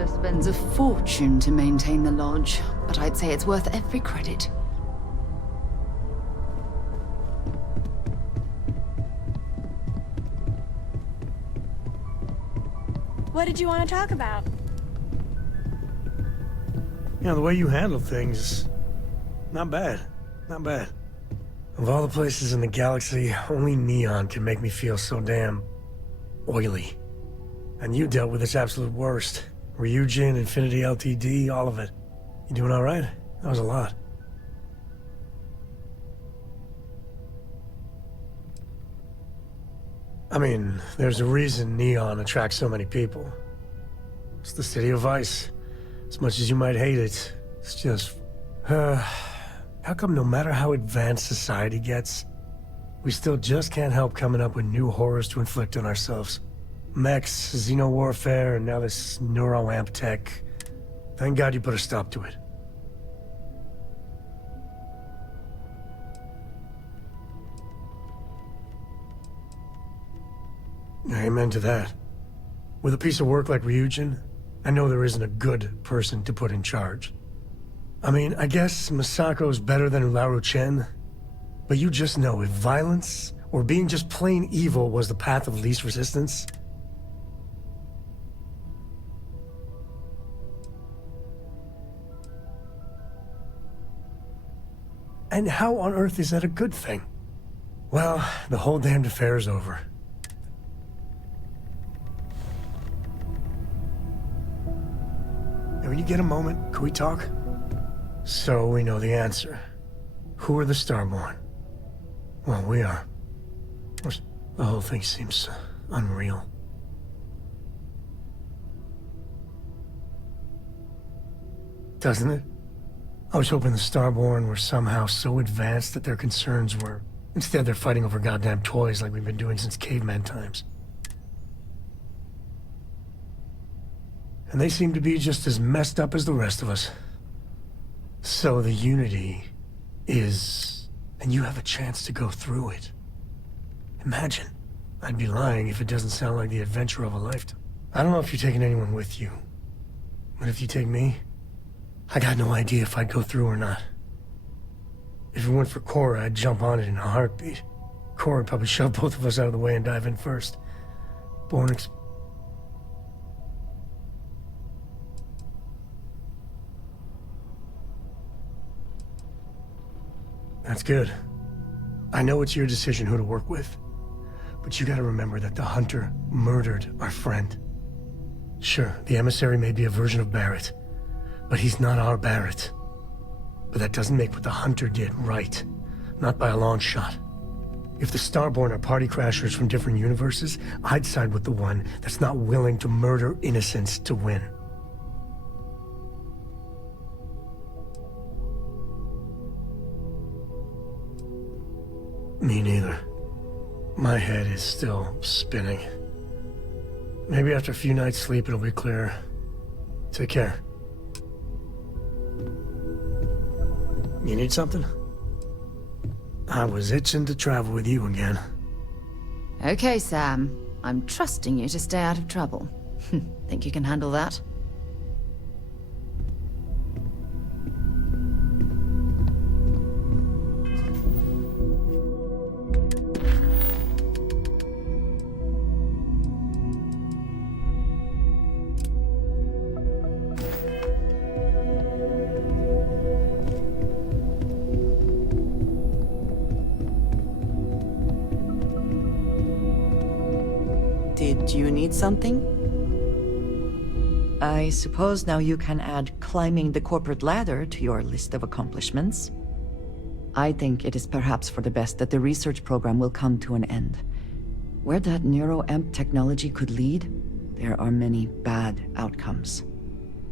Master spends a fortune to maintain the lodge, but I'd say it's worth every credit. What did you want to talk about? You know, the way you handle things, not bad. Not bad. Of all the places in the galaxy, only Neon can make me feel so damn oily. And you dealt with its absolute worst. Ryujin, Infinity LTD, all of it. You doing all right? That was a lot. I mean, there's a reason Neon attracts so many people. It's the city of vice. As much as you might hate it, it's just... how come no matter how advanced society gets, we still just can't help coming up with new horrors to inflict on ourselves? Mechs, xeno-warfare, and now this neuro-amp tech. Thank God you put a stop to it. Amen to that. With a piece of work like Ryujin, I know there isn't a good person to put in charge. I mean, I guess Masako's better than Ularu Chen, but you just know if violence, or being just plain evil was the path of least resistance... And how on earth is that a good thing? Well, the whole damned affair is over. And when you get a moment, can we talk? So we know the answer. Who are the Starborn? Well, we are. The whole thing seems unreal. Doesn't it? I was hoping the Starborn were somehow so advanced that their concerns were... Instead, they're fighting over goddamn toys like we've been doing since caveman times. And they seem to be just as messed up as the rest of us. So the Unity is... And you have a chance to go through it. Imagine. I'd be lying if it doesn't sound like the adventure of a lifetime. I don't know if you're taking anyone with you. But if you take me... I got no idea if I'd go through or not. If it weren't for Cora, I'd jump on it in a heartbeat. Cora would probably shove both of us out of the way and dive in first. That's good. I know it's your decision who to work with. But you gotta remember that the Hunter murdered our friend. Sure, the emissary may be a version of Barrett. But he's not our Barrett. But that doesn't make what the Hunter did right. Not by a long shot. If the Starborn are party crashers from different universes, I'd side with the one that's not willing to murder innocents to win. Me neither. My head is still spinning. Maybe after a few nights' sleep it'll be clearer. Take care. You need something? I was itching to travel with you again. Okay, Sam. I'm trusting you to stay out of trouble. Think you can handle that? Did you need something? I suppose now you can add climbing the corporate ladder to your list of accomplishments. I think it is perhaps for the best that the research program will come to an end. Where that neuro-amp technology could lead, there are many bad outcomes.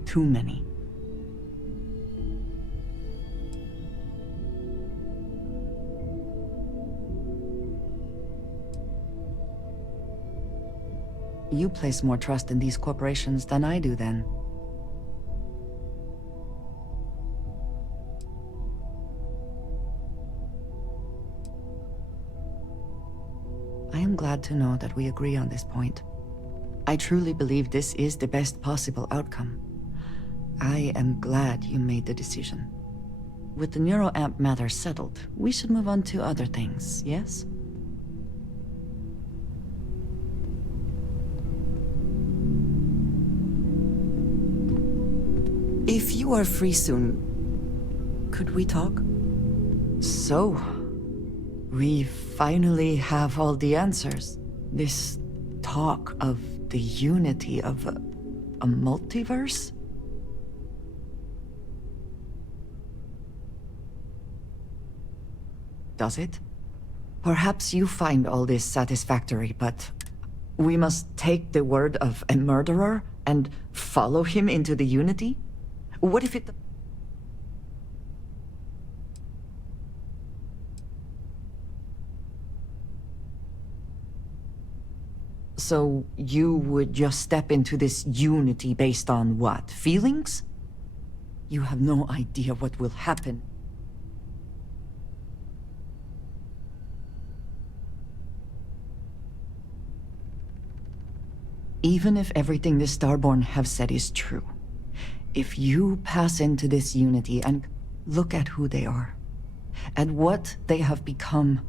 Too many. You place more trust in these corporations than I do, then. I am glad to know that we agree on this point. I truly believe this is the best possible outcome. I am glad you made the decision. With the neuroamp matter settled, we should move on to other things, yes? If you are free soon, could we talk? So, we finally have all the answers. This talk of the unity of a multiverse? Does it? Perhaps you find all this satisfactory, but we must take the word of a murderer and follow him into the unity? What if it... So you would just step into this unity based on what? Feelings? You have no idea what will happen. Even if everything the Starborn have said is true, if you pass into this unity and look at who they are, and what they have become,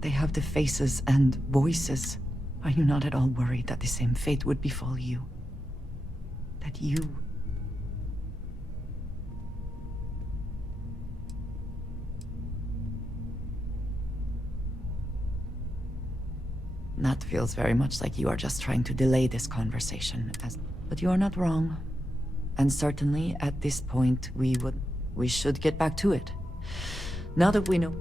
they have the faces and voices. Are you not at all worried that the same fate would befall you? That you... That feels very much like you are just trying to delay this conversation, but you are not wrong. And certainly, at this point, we should get back to it. Now that we know...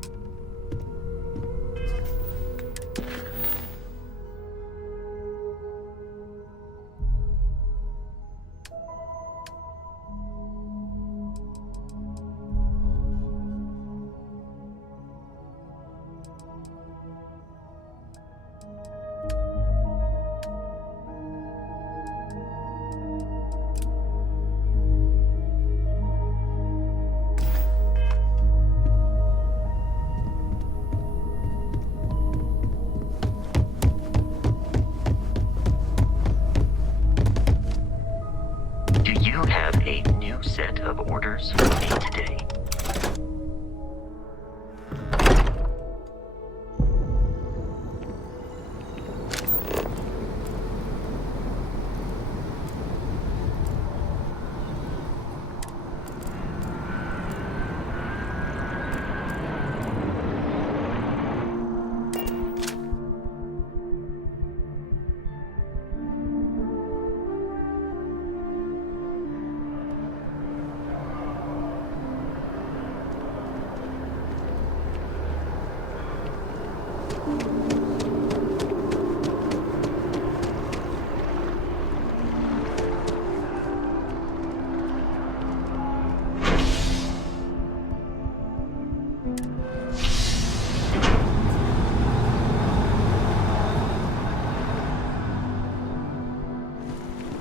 Do you have a new set of orders for me today?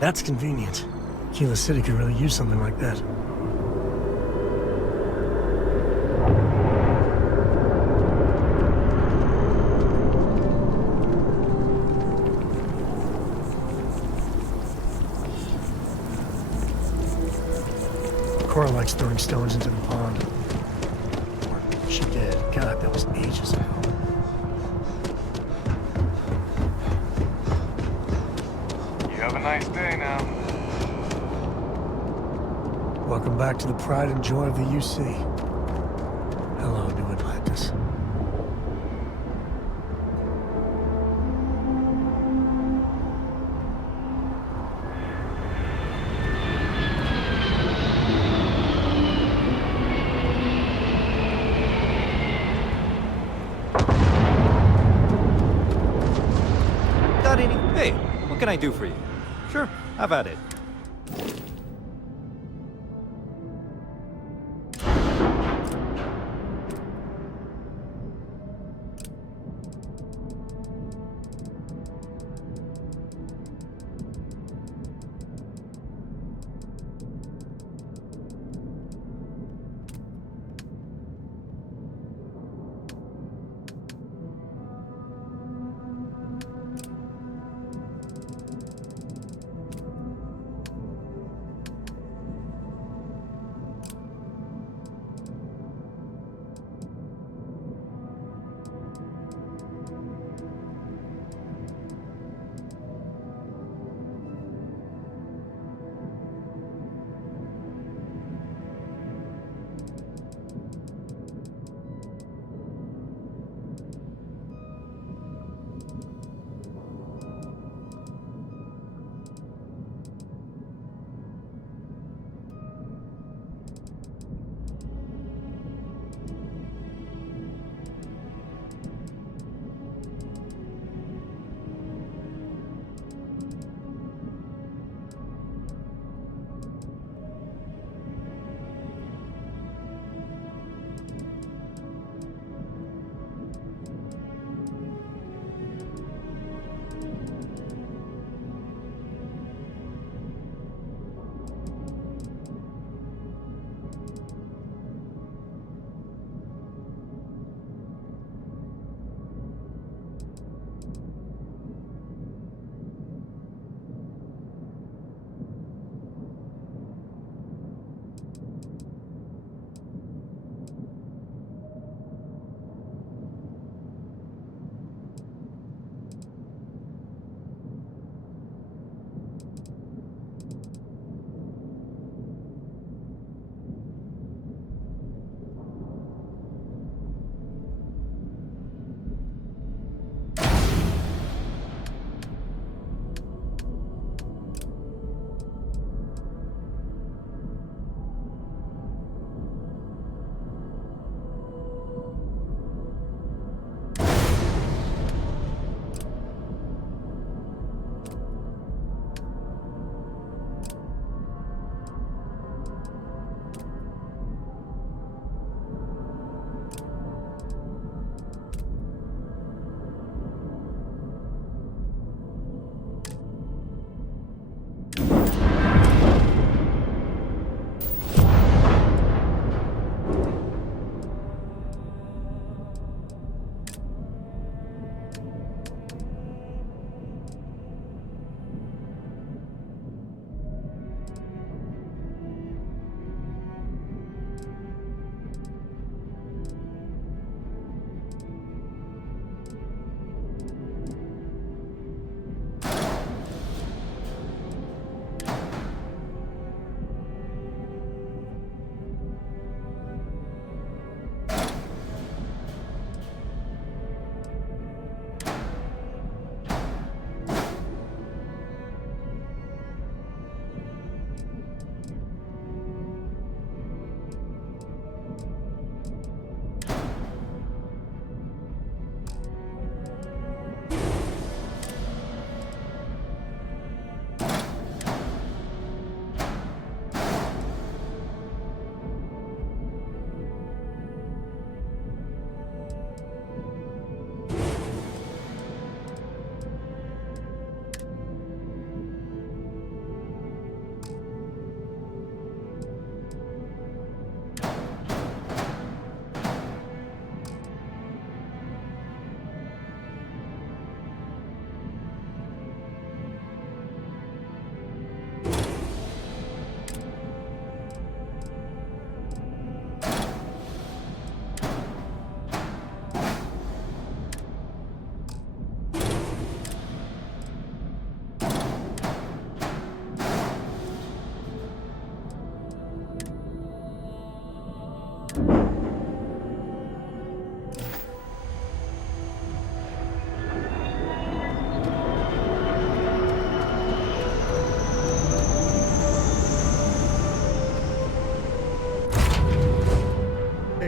That's convenient. Kila City could really use something like that. Cora likes throwing stones into the pond. Or she did. God, that was ages ago. Have a nice day now. Welcome back to the pride and joy of the UC. Hello, New Atlantis. Got any? Hey, what can I do for you? Sure, have at it.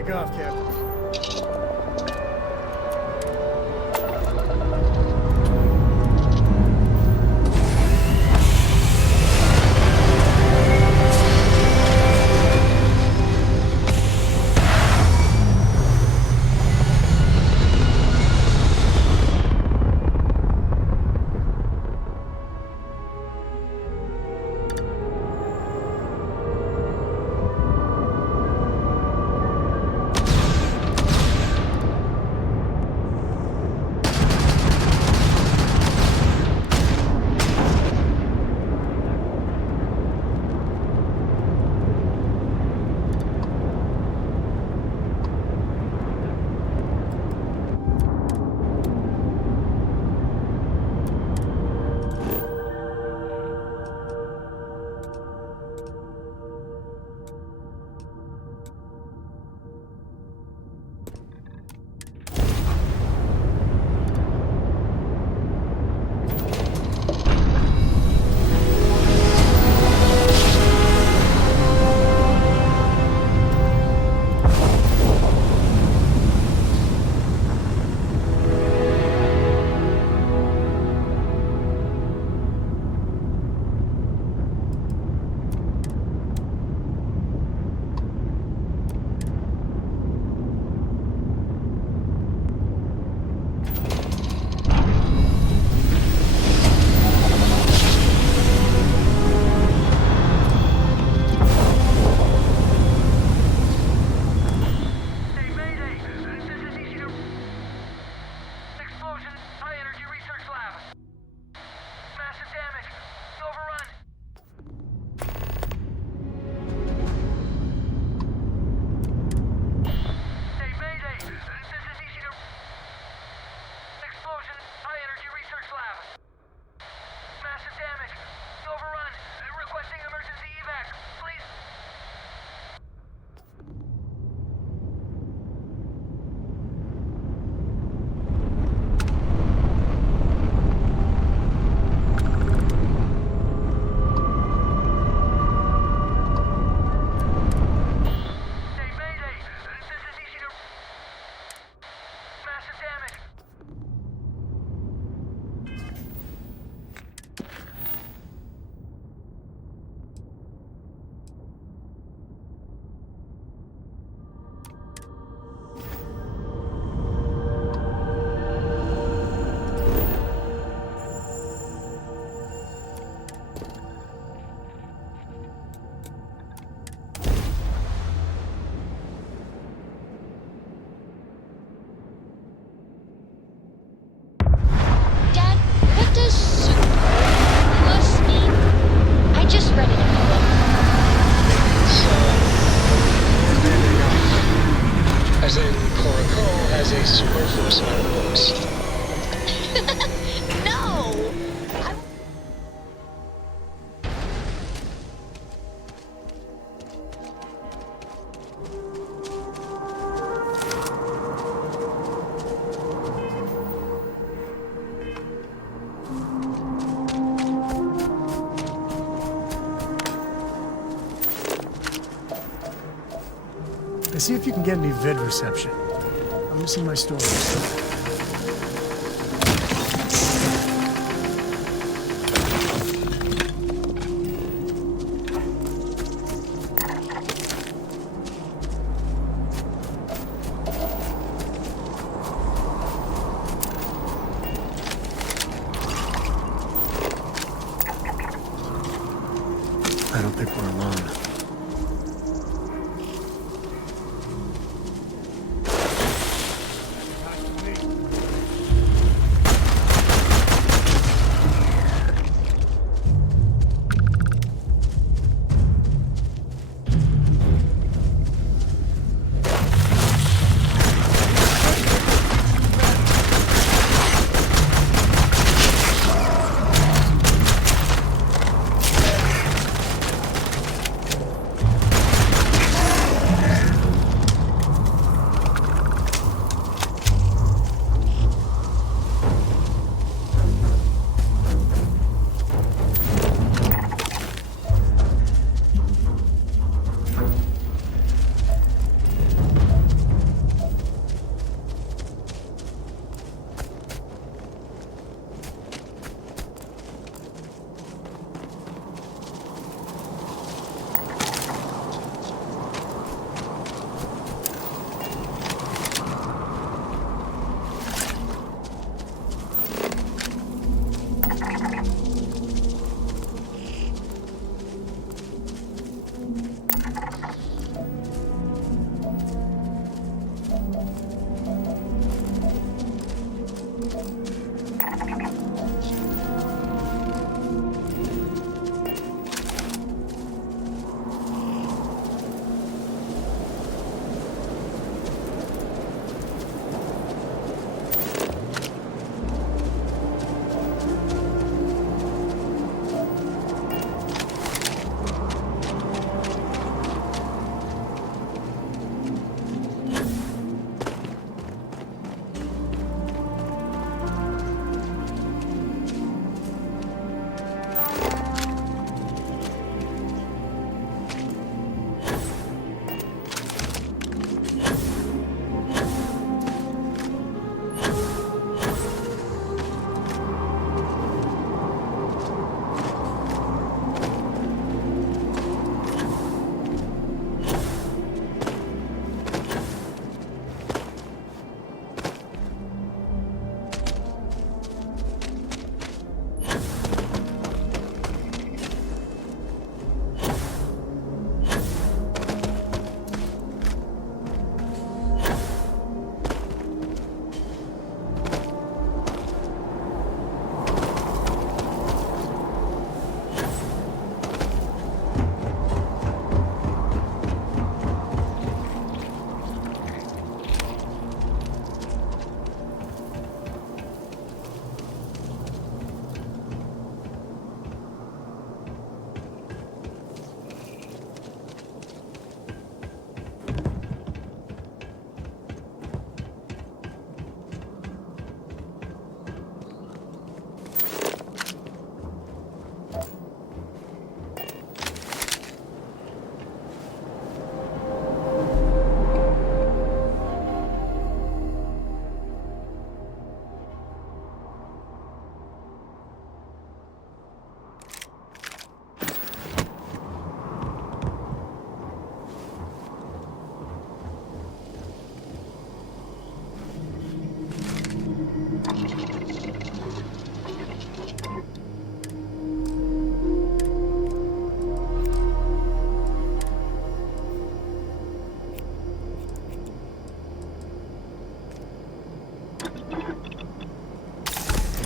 Take off, Captain. See if you can get any vid reception. I'm missing my stories. I don't think we're alone.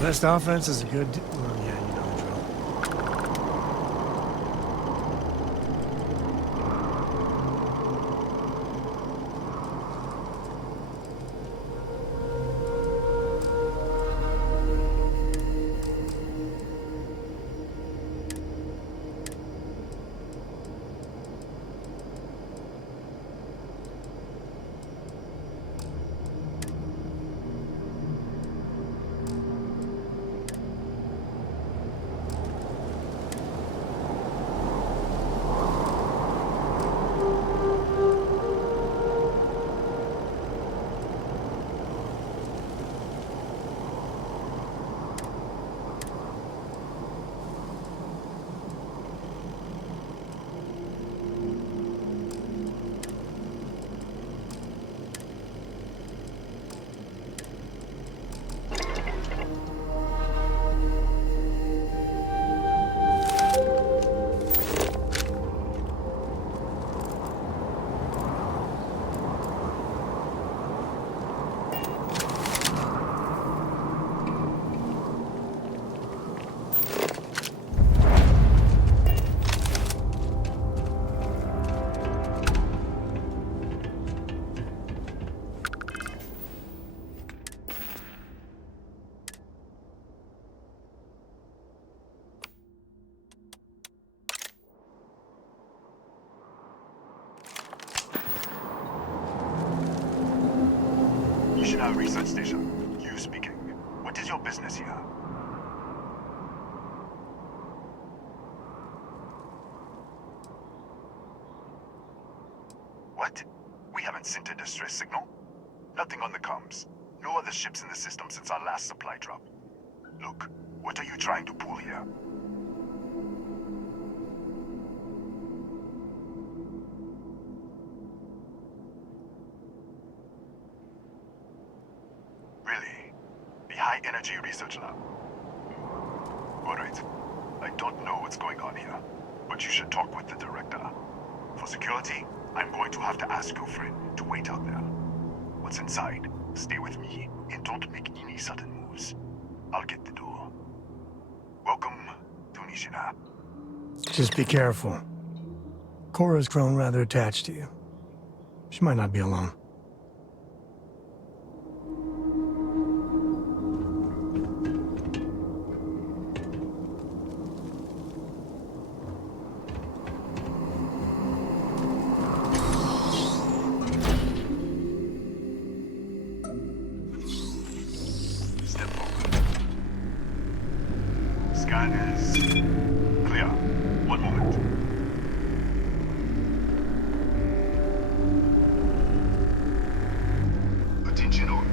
Best offense is a good... Well, yeah, you know the drill. National Research Station. You speaking. What is your business here? What? We haven't sent a distress signal? Nothing on the comms. No other ships in the system since our last supply drop. Look, what are you trying to pull here? Really? The High Energy Research Lab? Alright. I don't know what's going on here, but you should talk with the director. For security, I'm going to have to ask your friend to wait out there. What's inside? Stay with me and don't make any sudden moves. I'll get the door. Welcome to Nishina. Just be careful. Cora's grown rather attached to you. She might not be alone. Step forward. Scan is clear. One moment. Attention all.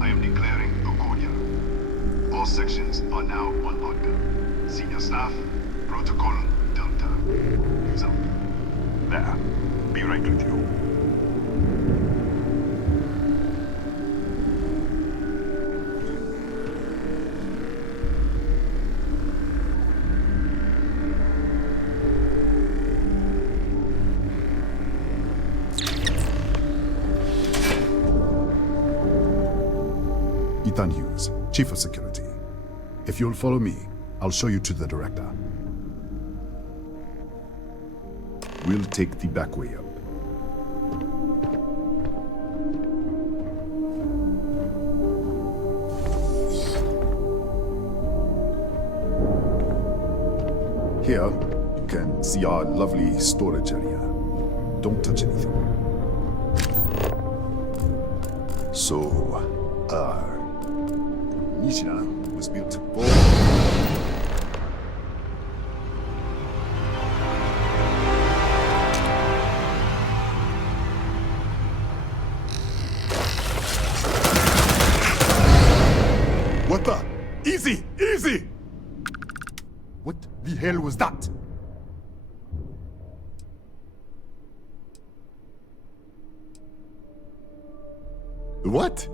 I am declaring a cordial. All sections are now on lockdown. Senior staff, protocol Delta. Use out. There. Be right with you. Ethan Hughes, Chief of Security. If you'll follow me, I'll show you to the director. We'll take the back way up. Here, you can see our lovely storage area. Don't touch anything. So, Nishina was built for... What the hell was that? What?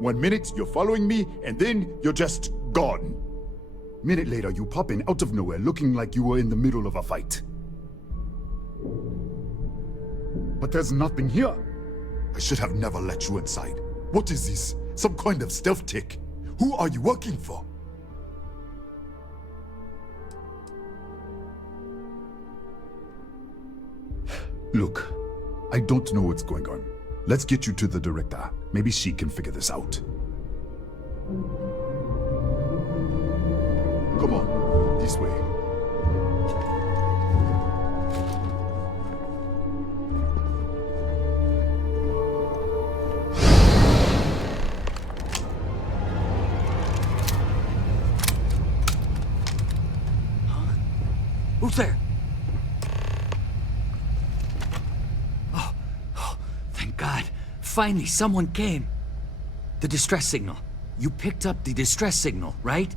1 minute, you're following me, and then you're just gone. Minute later, you pop in out of nowhere looking like you were in the middle of a fight. But there's nothing here. I should have never let you inside. What is this? Some kind of stealth tick? Who are you working for? Look, I don't know what's going on. Let's get you to the director. Maybe she can figure this out. Come on, this way. Who's there? Thank God. Finally, someone came. The distress signal. You picked up the distress signal, right?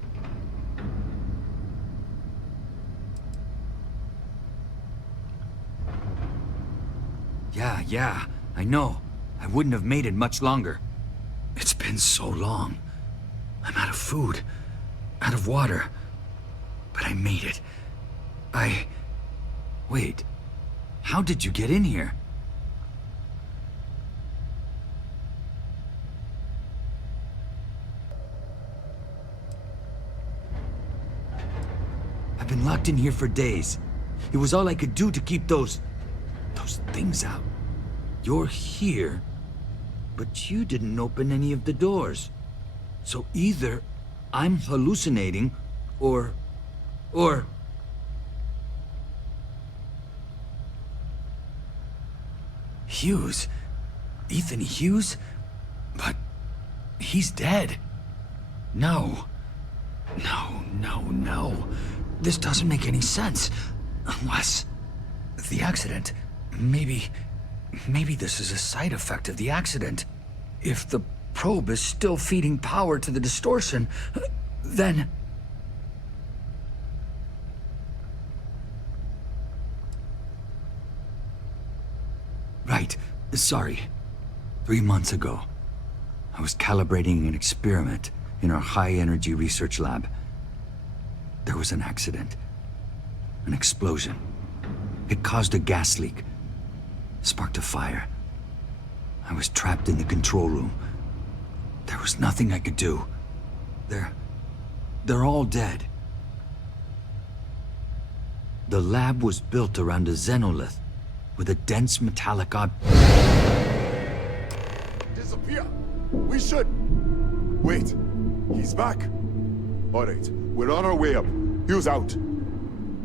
Yeah, I know. I wouldn't have made it much longer. It's been so long. I'm out of food, out of water. But I made it. Wait. How did you get in here? I've been locked in here for days. It was all I could do to keep those things out. You're here, but you didn't open any of the doors. So either I'm hallucinating, or... Hughes? Ethan Hughes? But he's dead. No. This doesn't make any sense. Unless... the accident. Maybe this is a side effect of the accident. If the probe is still feeding power to the distortion, then... Right. Sorry. 3 months ago, I was calibrating an experiment in our high-energy research lab. There was an accident. An explosion. It caused a gas leak. Sparked a fire. I was trapped in the control room. There was nothing I could do. They're all dead. The lab was built around a xenolith with a dense metallic Disappear! We should... Wait, he's back. All right, we're on our way up. Hughes out.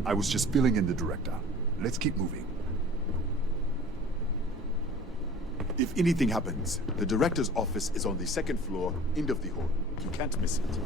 I was just filling in the director. Let's keep moving. If anything happens, the director's office is on the 2nd floor, end of the hall. You can't miss it.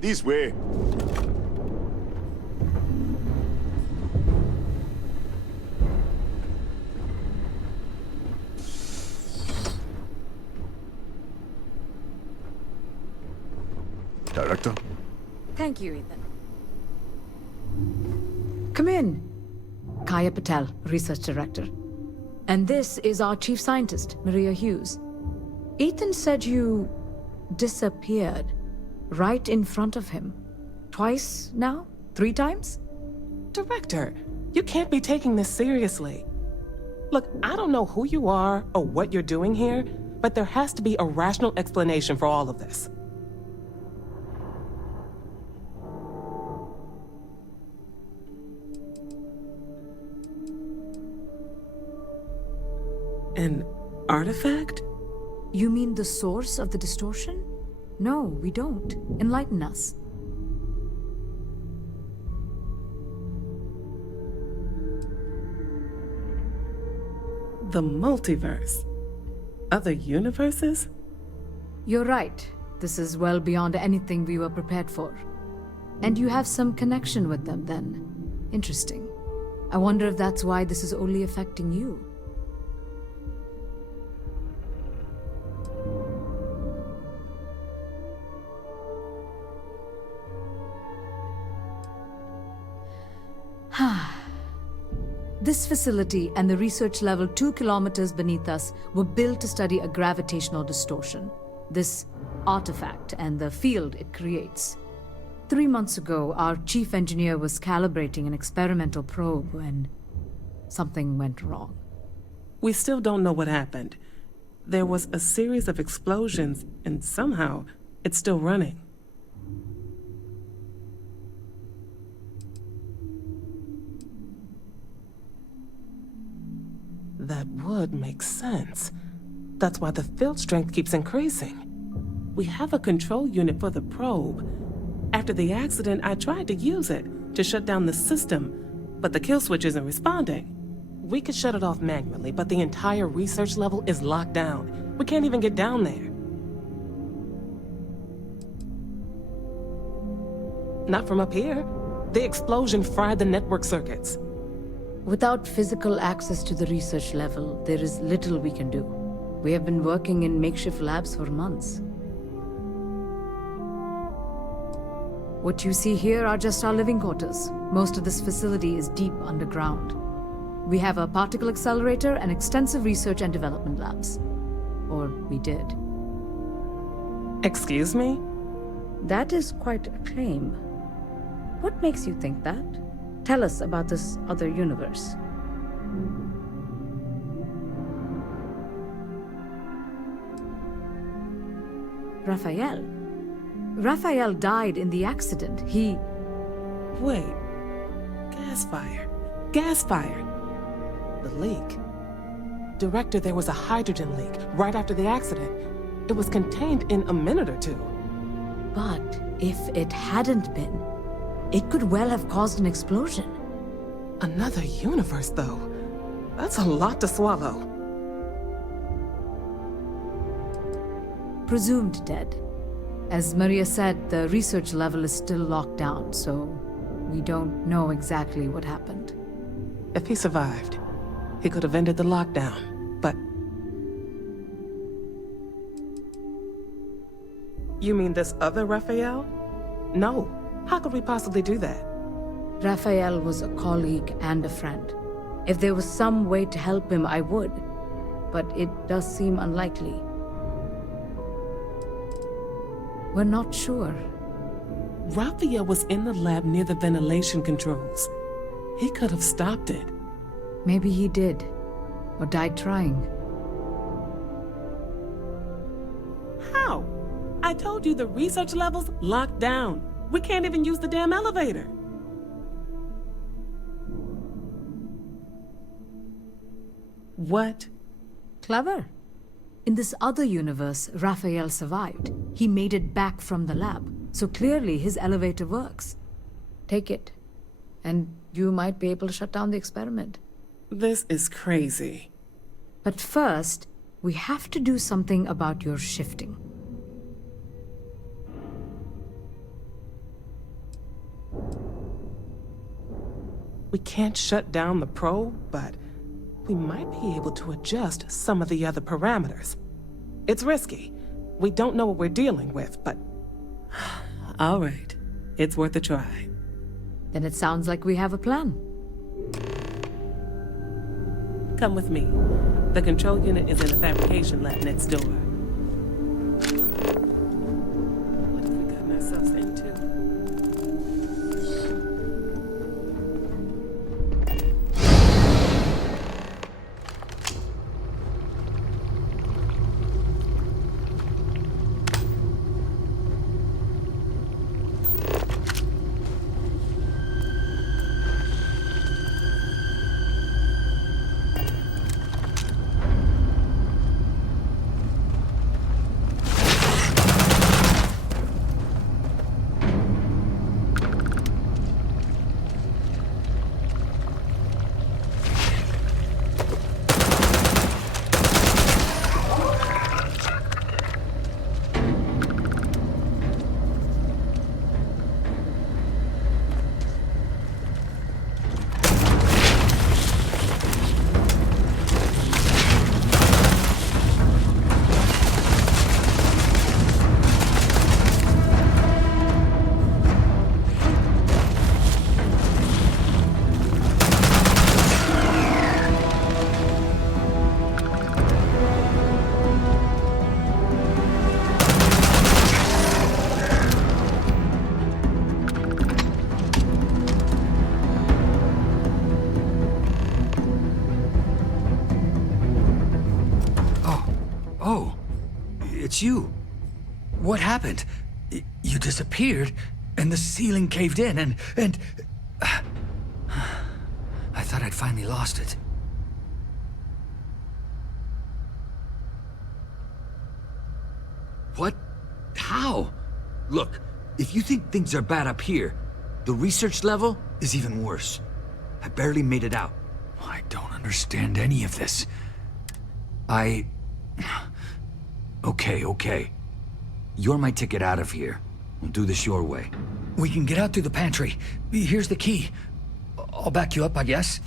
This way. Director? Thank you, Ethan. Come in. Kaya Patel, Research Director. And this is our Chief Scientist, Maria Hughes. Ethan said you disappeared right in front of him. Twice now? 3 times? Director, you can't be taking this seriously. Look, I don't know who you are or what you're doing here, but there has to be a rational explanation for all of this. An artifact? You mean the source of the distortion? No, we don't. Enlighten us. The multiverse. Other universes? You're right. This is well beyond anything we were prepared for. And you have some connection with them, then. Interesting. I wonder if that's why this is only affecting you. This facility and the research level 2 kilometers beneath us were built to study a gravitational distortion, this artifact and the field it creates. 3 months ago, our chief engineer was calibrating an experimental probe when something went wrong. We still don't know what happened. There was a series of explosions, and somehow it's still running. That would make sense. That's why the field strength keeps increasing. We have a control unit for the probe. After the accident, I tried to use it to shut down the system, but the kill switch isn't responding. We could shut it off manually, but the entire research level is locked down. We can't even get down there. Not from up here. The explosion fried the network circuits. Without physical access to the research level, there is little we can do. We have been working in makeshift labs for months. What you see here are just our living quarters. Most of this facility is deep underground. We have a particle accelerator and extensive research and development labs. Or we did. Excuse me? That is quite a claim. What makes you think that? Tell us about this other universe. Raphael. Raphael died in the accident. He... Wait. Gas fire. Gas fire. The leak. Director, there was a hydrogen leak right after the accident. It was contained in a minute or 2. But if it hadn't been, it could well have caused an explosion. Another universe, though. That's a lot to swallow. Presumed dead. As Maria said, the research level is still locked down, so we don't know exactly what happened. If he survived, he could have ended the lockdown, but... You mean this other Raphael? No. How could we possibly do that? Raphael was a colleague and a friend. If there was some way to help him, I would. But it does seem unlikely. We're not sure. Raphael was in the lab near the ventilation controls. He could have stopped it. Maybe he did. Or died trying. How? I told you the research level's locked down. We can't even use the damn elevator. What? Clever. In this other universe, Raphael survived. He made it back from the lab, so clearly his elevator works. Take it, and you might be able to shut down the experiment. This is crazy. But first, we have to do something about your shifting. We can't shut down the probe, but we might be able to adjust some of the other parameters. It's risky. We don't know what we're dealing with, but... All right. It's worth a try. Then it sounds like we have a plan. Come with me. The control unit is in the fabrication lab next door. What have we gotten ourselves into? it's you. What happened? You disappeared, and the ceiling caved in, and... I thought I'd finally lost it. What? How? Look, if you think things are bad up here, the research level is even worse. I barely made it out. I don't understand any of this. Okay. You're my ticket out of here. We'll do this your way. We can get out through the pantry. Here's the key. I'll back you up, I guess.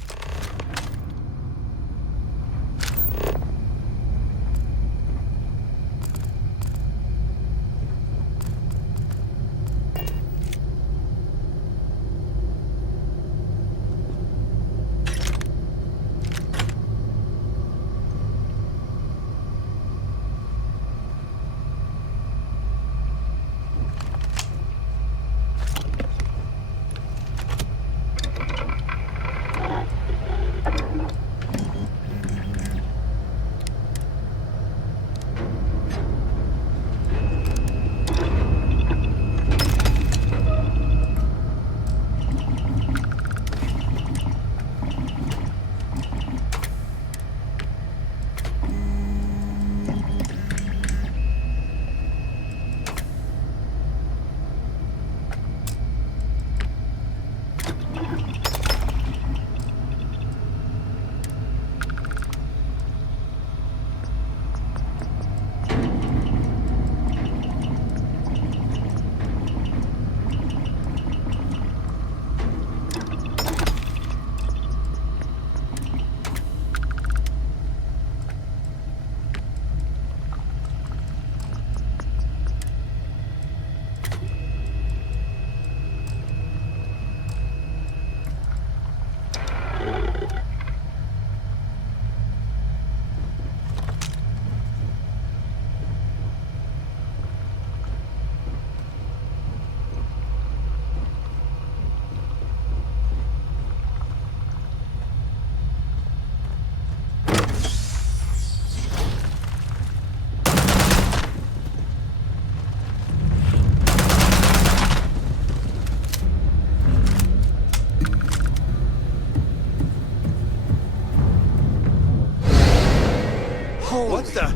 What the?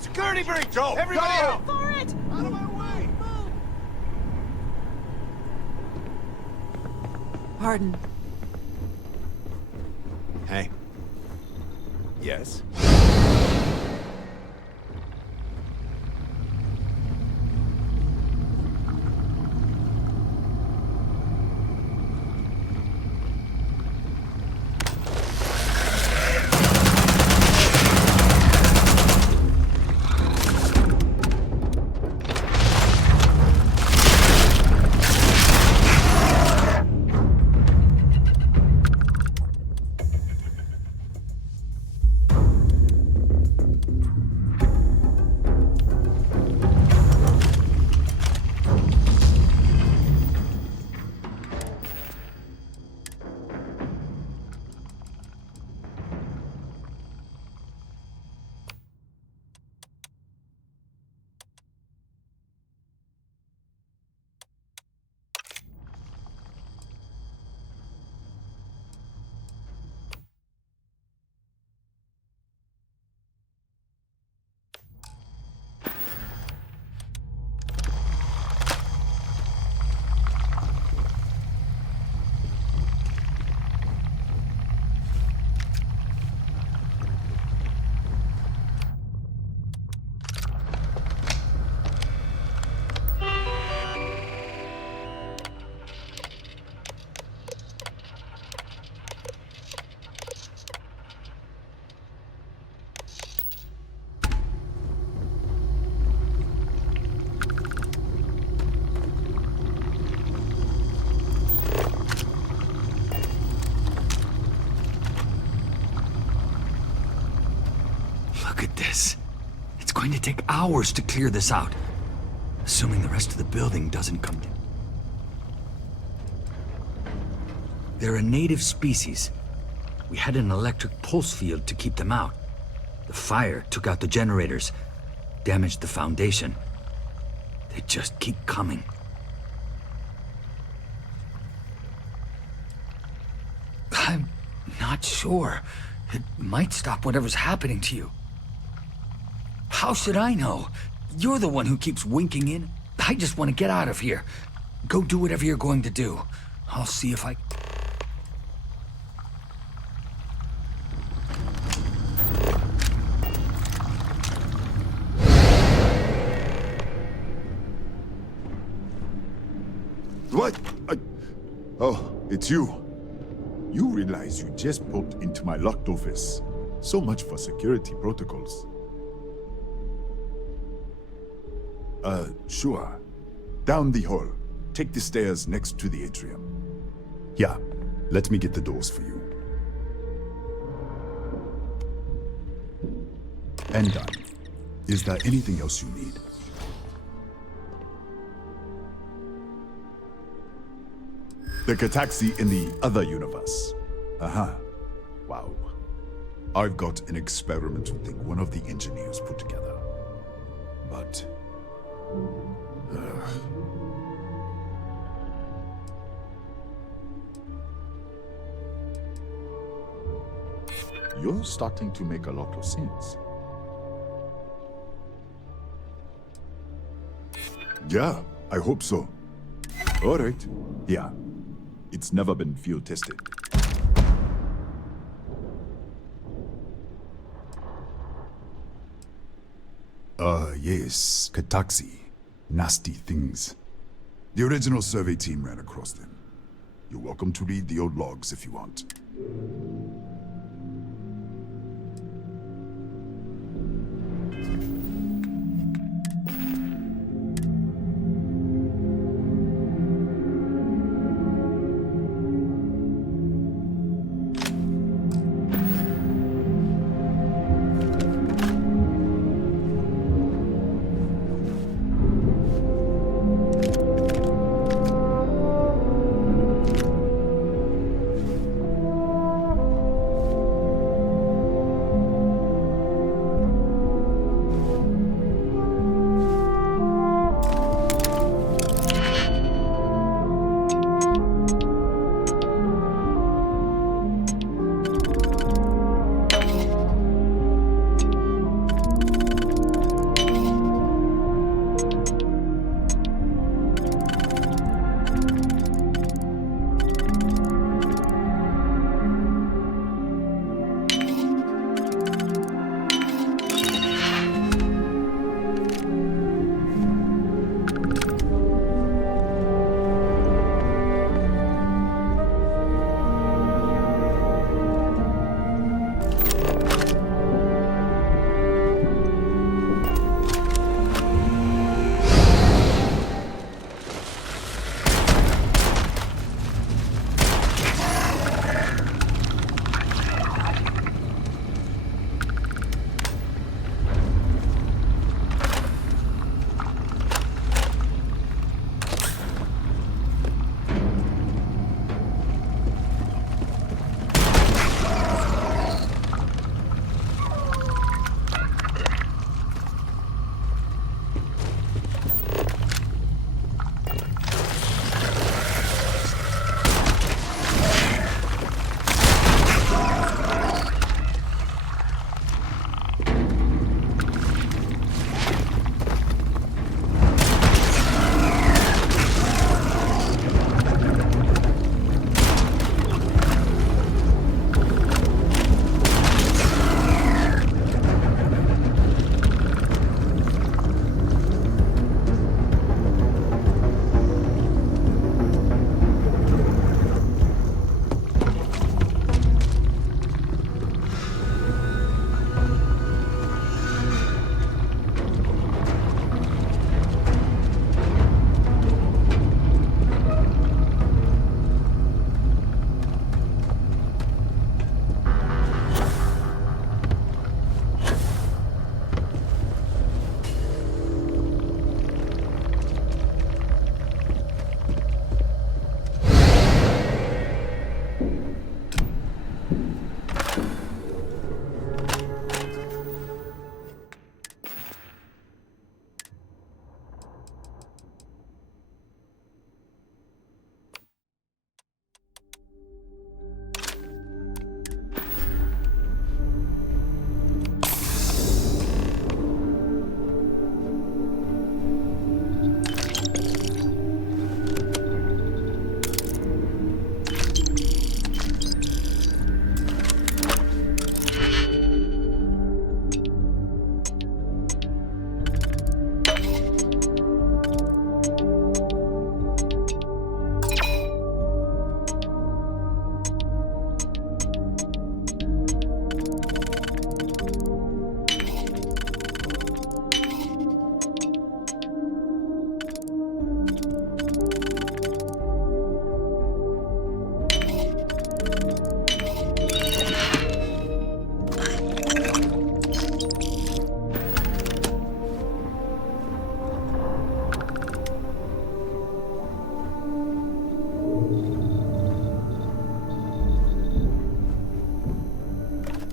Security breach! Joe! Everybody out! For it! Out of my way! Pardon. Hey. Yes? Look at this. It's going to take hours to clear this out. Assuming the rest of the building doesn't come down. They're a native species. We had an electric pulse field to keep them out. The fire took out the generators. damaged the foundation. They just keep coming. I'm not sure. It might stop whatever's happening to you. How should I know? You're the one who keeps winking in. I just want to get out of here. Go do whatever you're going to do. I'll see if I... What? Oh, it's you. You realize you just poked into my locked office. So much for security protocols. Sure. Down the hall. Take the stairs next to the atrium. Yeah, let me get the doors for you. And done. Is there anything else you need? The Kataxi in the other universe. Wow. I've got an experimental thing one of the engineers put together. But... You're starting to make a lot of sense. Yeah, I hope so. All right. Yeah. It's never been field tested. Yes, Kataxi. Nasty things. The original survey team ran across them. You're welcome to read the old logs if you want.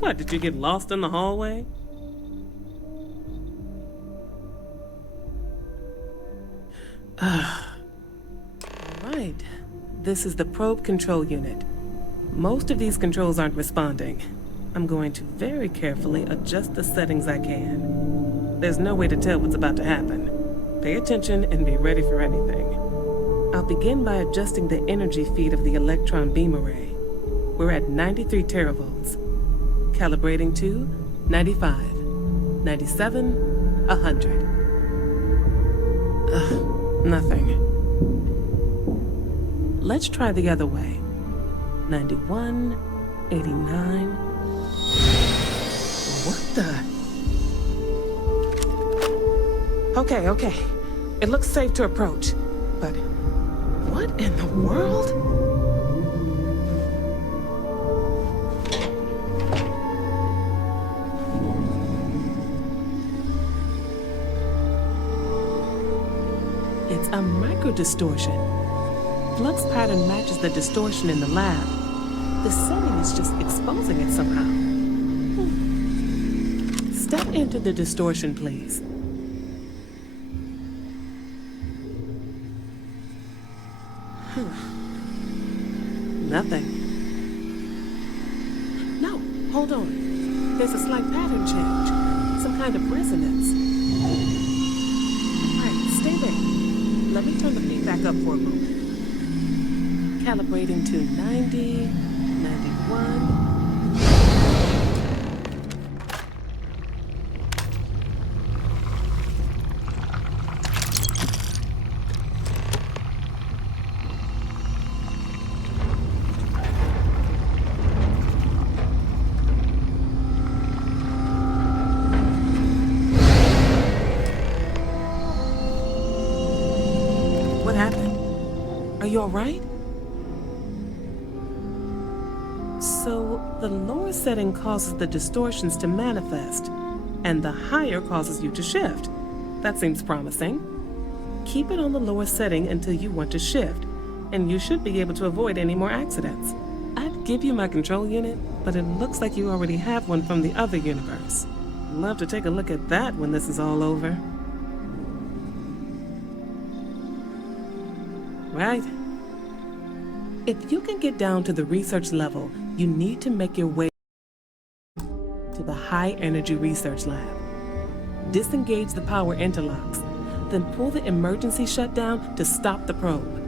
What, did you get lost in the hallway? Alright, this is the probe control unit. Most of these controls aren't responding. I'm going to very carefully adjust the settings I can. There's no way to tell what's about to happen. Pay attention and be ready for anything. I'll begin by adjusting the energy feed of the electron beam array. We're at 93 teravolts. Calibrating to 95, 97, 100. Nothing. Let's try the other way. 91, 89. What the? Okay. It looks safe to approach. But what in the world? It's a microdistortion. Flux pattern matches the distortion in the lab. The setting is just exposing it somehow. Step into the distortion, please. Nothing. No, hold on. There's a slight pattern change. Some kind of resonance. Right, stay there. Let me turn the feedback up for a moment. Calibrating to 90, 91. What happened? Are you all right? So, the lower setting causes the distortions to manifest, and the higher causes you to shift. That seems promising. Keep it on the lower setting until you want to shift, and you should be able to avoid any more accidents. I'd give you my control unit, but it looks like you already have one from the other universe. Love to take a look at that when this is all over. Right. If you can get down to the research level, you need to make your way to the high energy research lab. Disengage the power interlocks, then pull the emergency shutdown to stop the probe.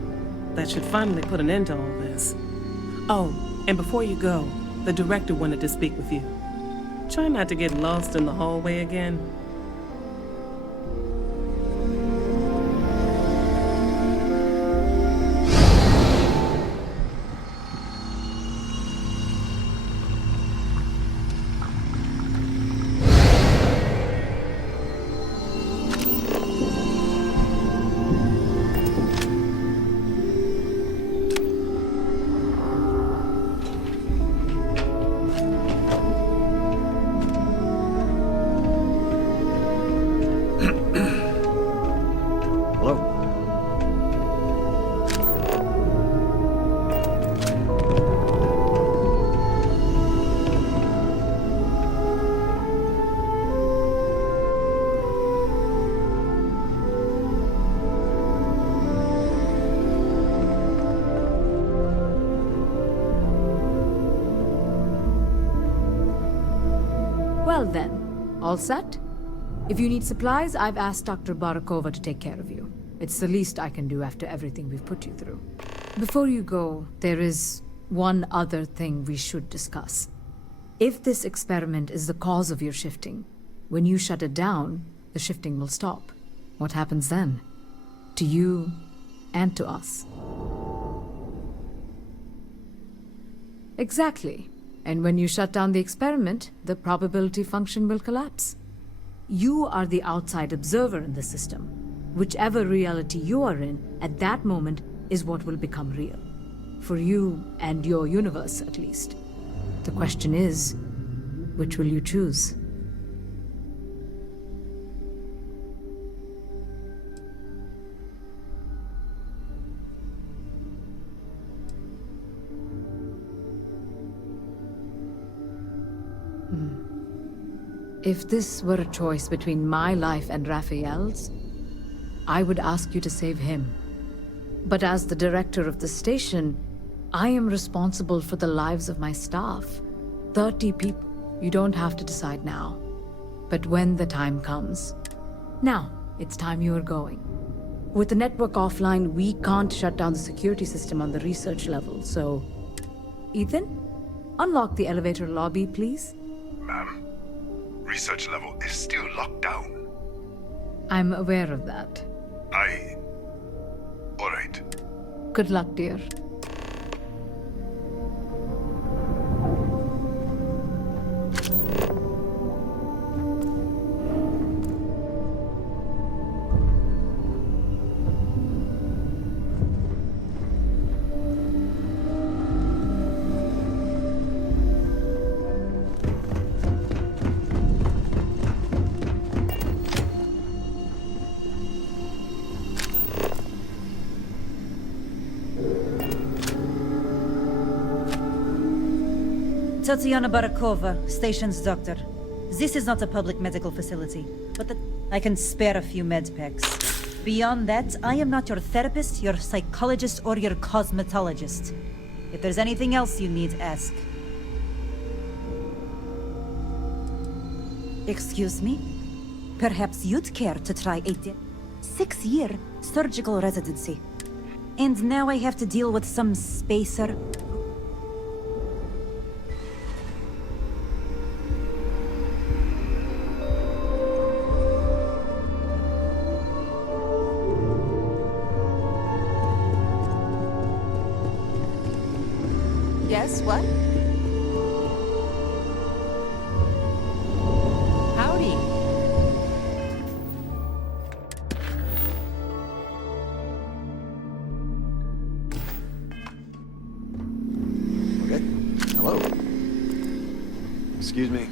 That should finally put an end to all this. Oh, and before you go, the director wanted to speak with you. Try not to get lost in the hallway again. Well then, all set? If you need supplies, I've asked Dr. Barakova to take care of you. It's the least I can do after everything we've put you through. Before you go, there is one other thing we should discuss. If this experiment is the cause of your shifting, when you shut it down, the shifting will stop. What happens then? To you and to us. Exactly. And when you shut down the experiment, the probability function will collapse. You are the outside observer in the system. Whichever reality you are in, at that moment, is what will become real. For you and your universe, at least. The question is, which will you choose? If this were a choice between my life and Raphael's, I would ask you to save him. But as the director of the station, I am responsible for the lives of my staff. 30 people. You don't have to decide now, but when the time comes. Now, it's time you are going. With the network offline, we can't shut down the security system on the research level, so... Ethan, unlock the elevator lobby, please. Ma'am, research level is still locked down. I'm aware of that. All right. Good luck, dear. Tatiana Barakova, station's doctor. This is not a public medical facility, but I can spare a few med packs. Beyond that, I am not your therapist, your psychologist, or your cosmetologist. If there's anything else you need, ask. Excuse me? Perhaps you'd care to try a 6-year surgical residency. And now I have to deal with some spacer. Yes, what? Howdy. Okay. Hello. Excuse me.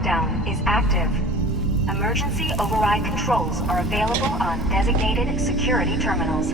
lockdown is active. Emergency override controls are available on designated security terminals.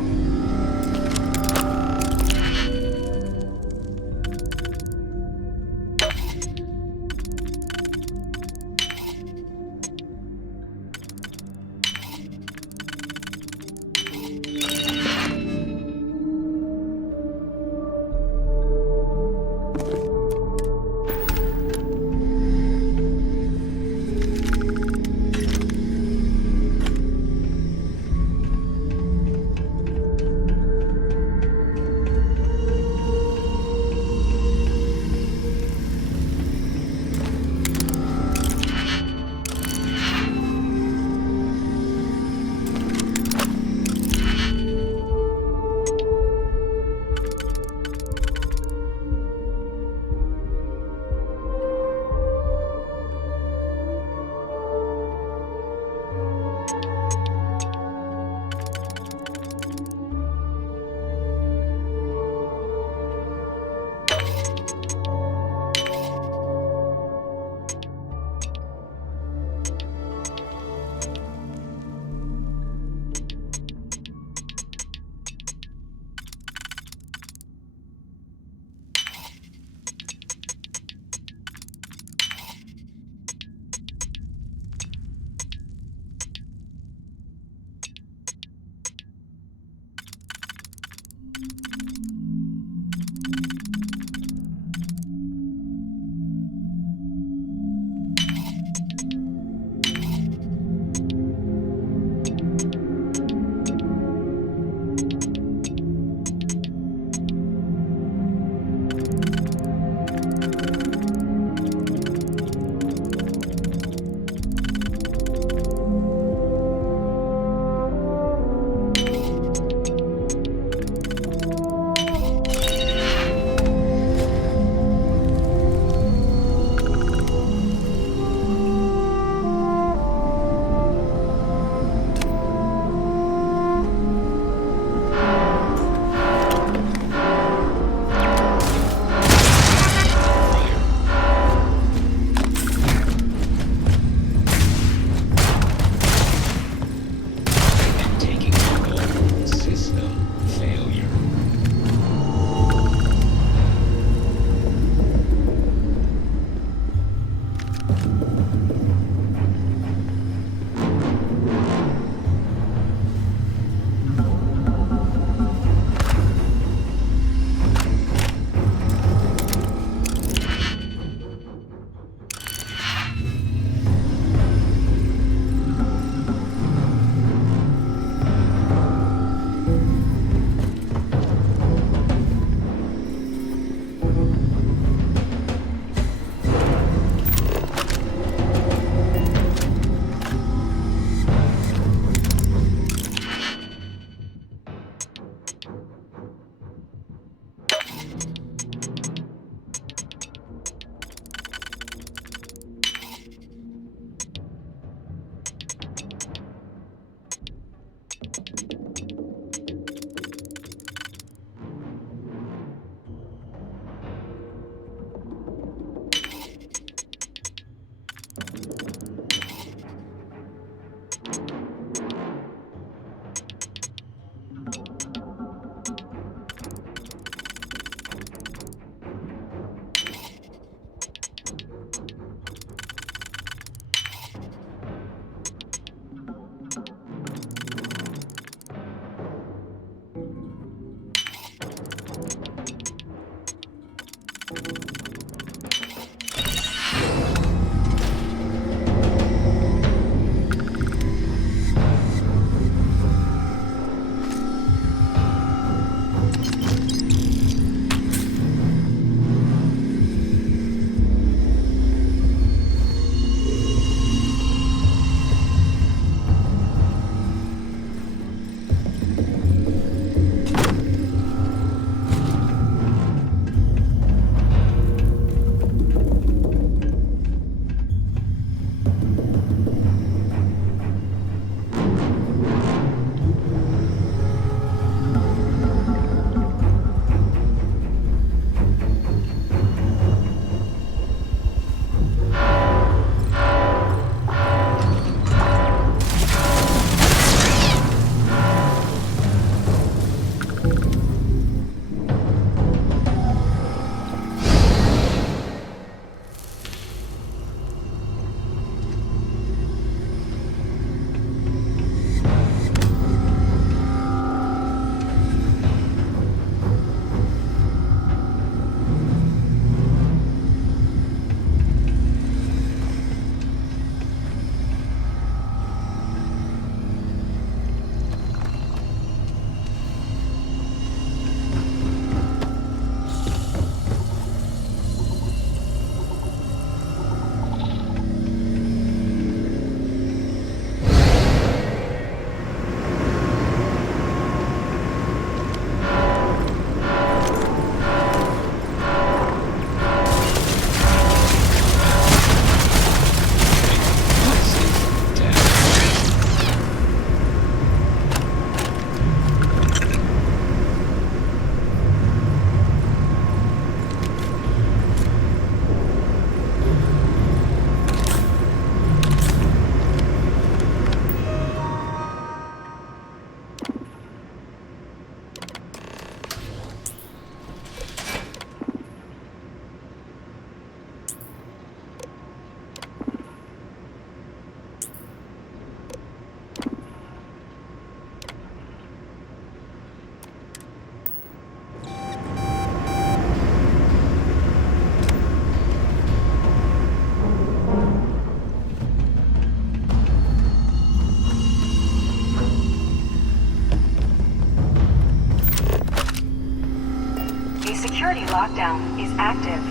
lockdown is active.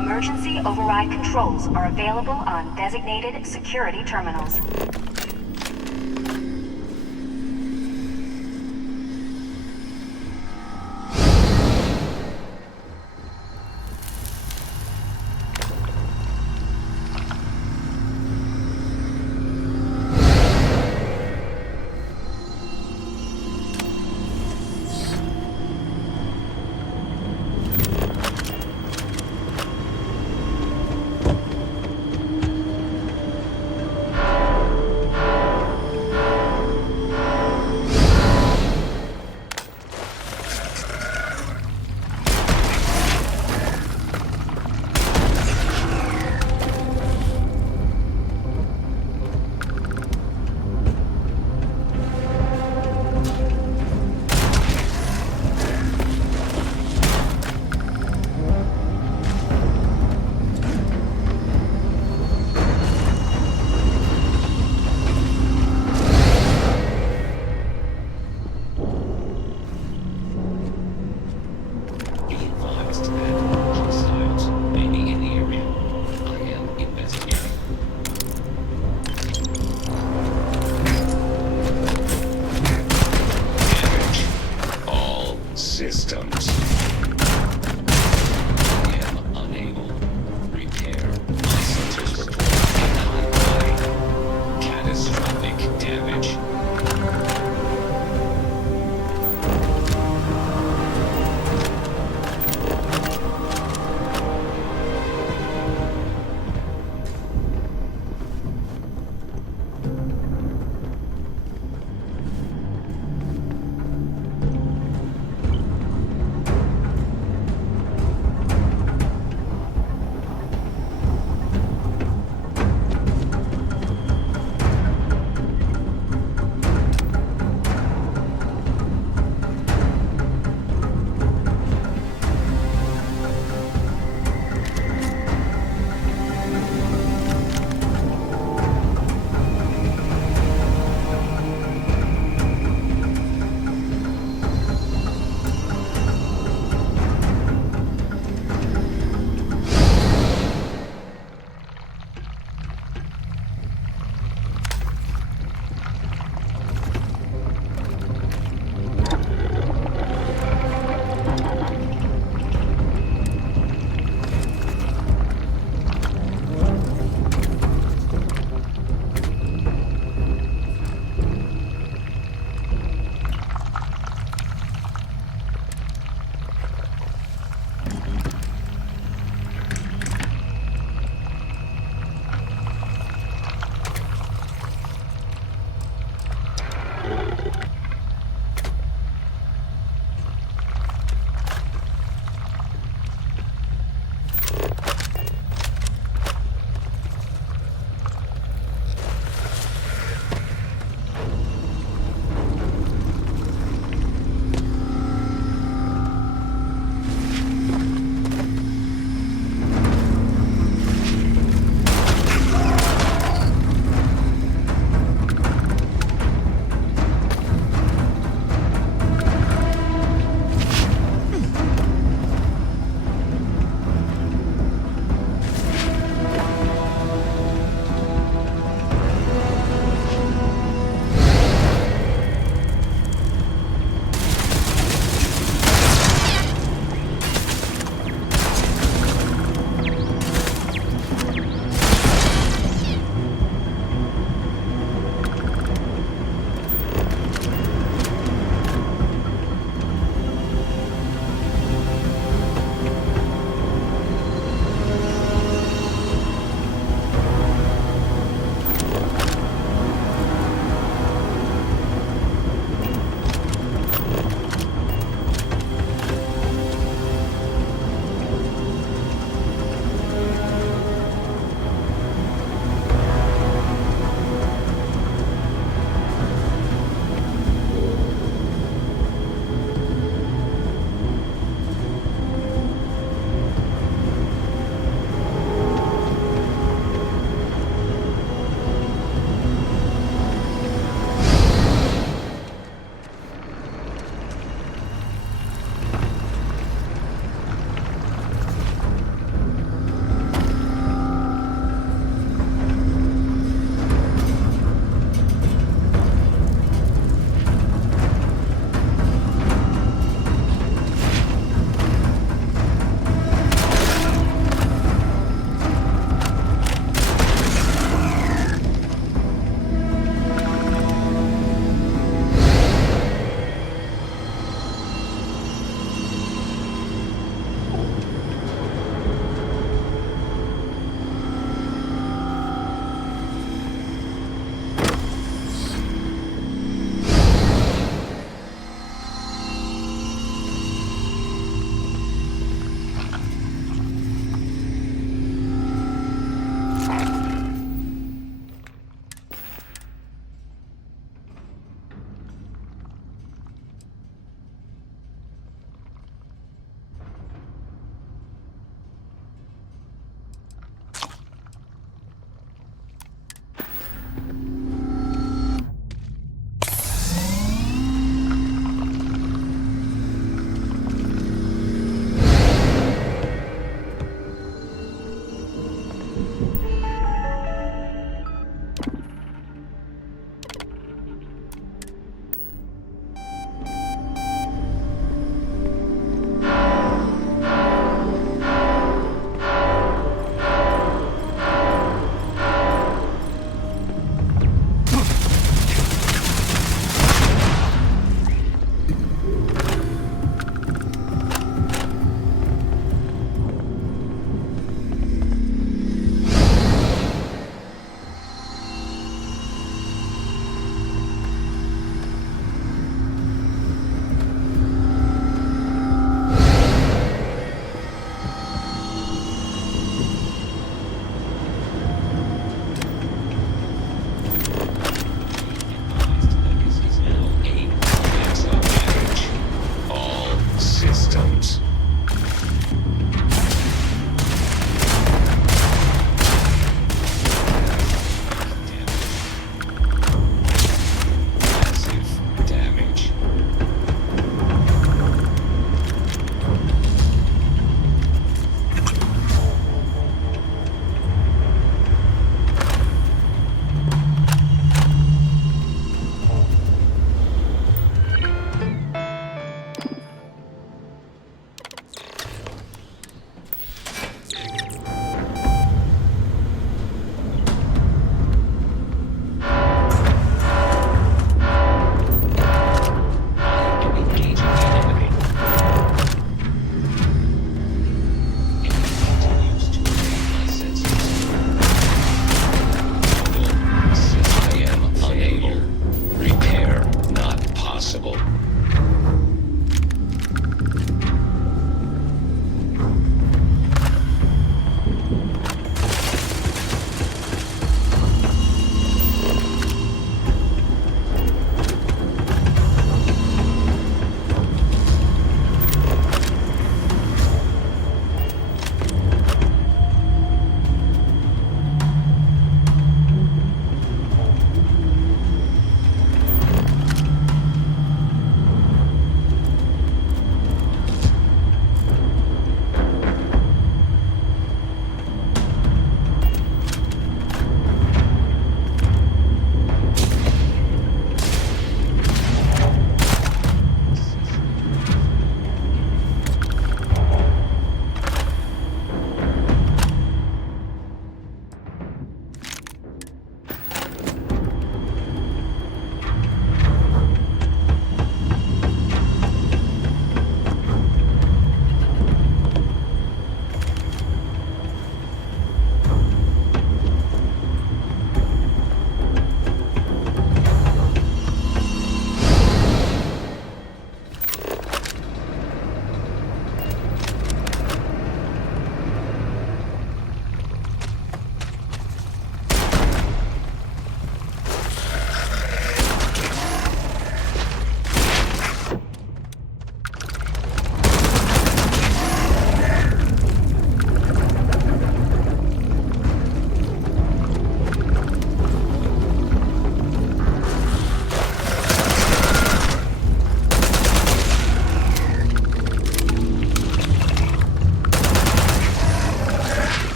Emergency override controls are available on designated security terminals.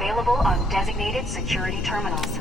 available on designated security terminals.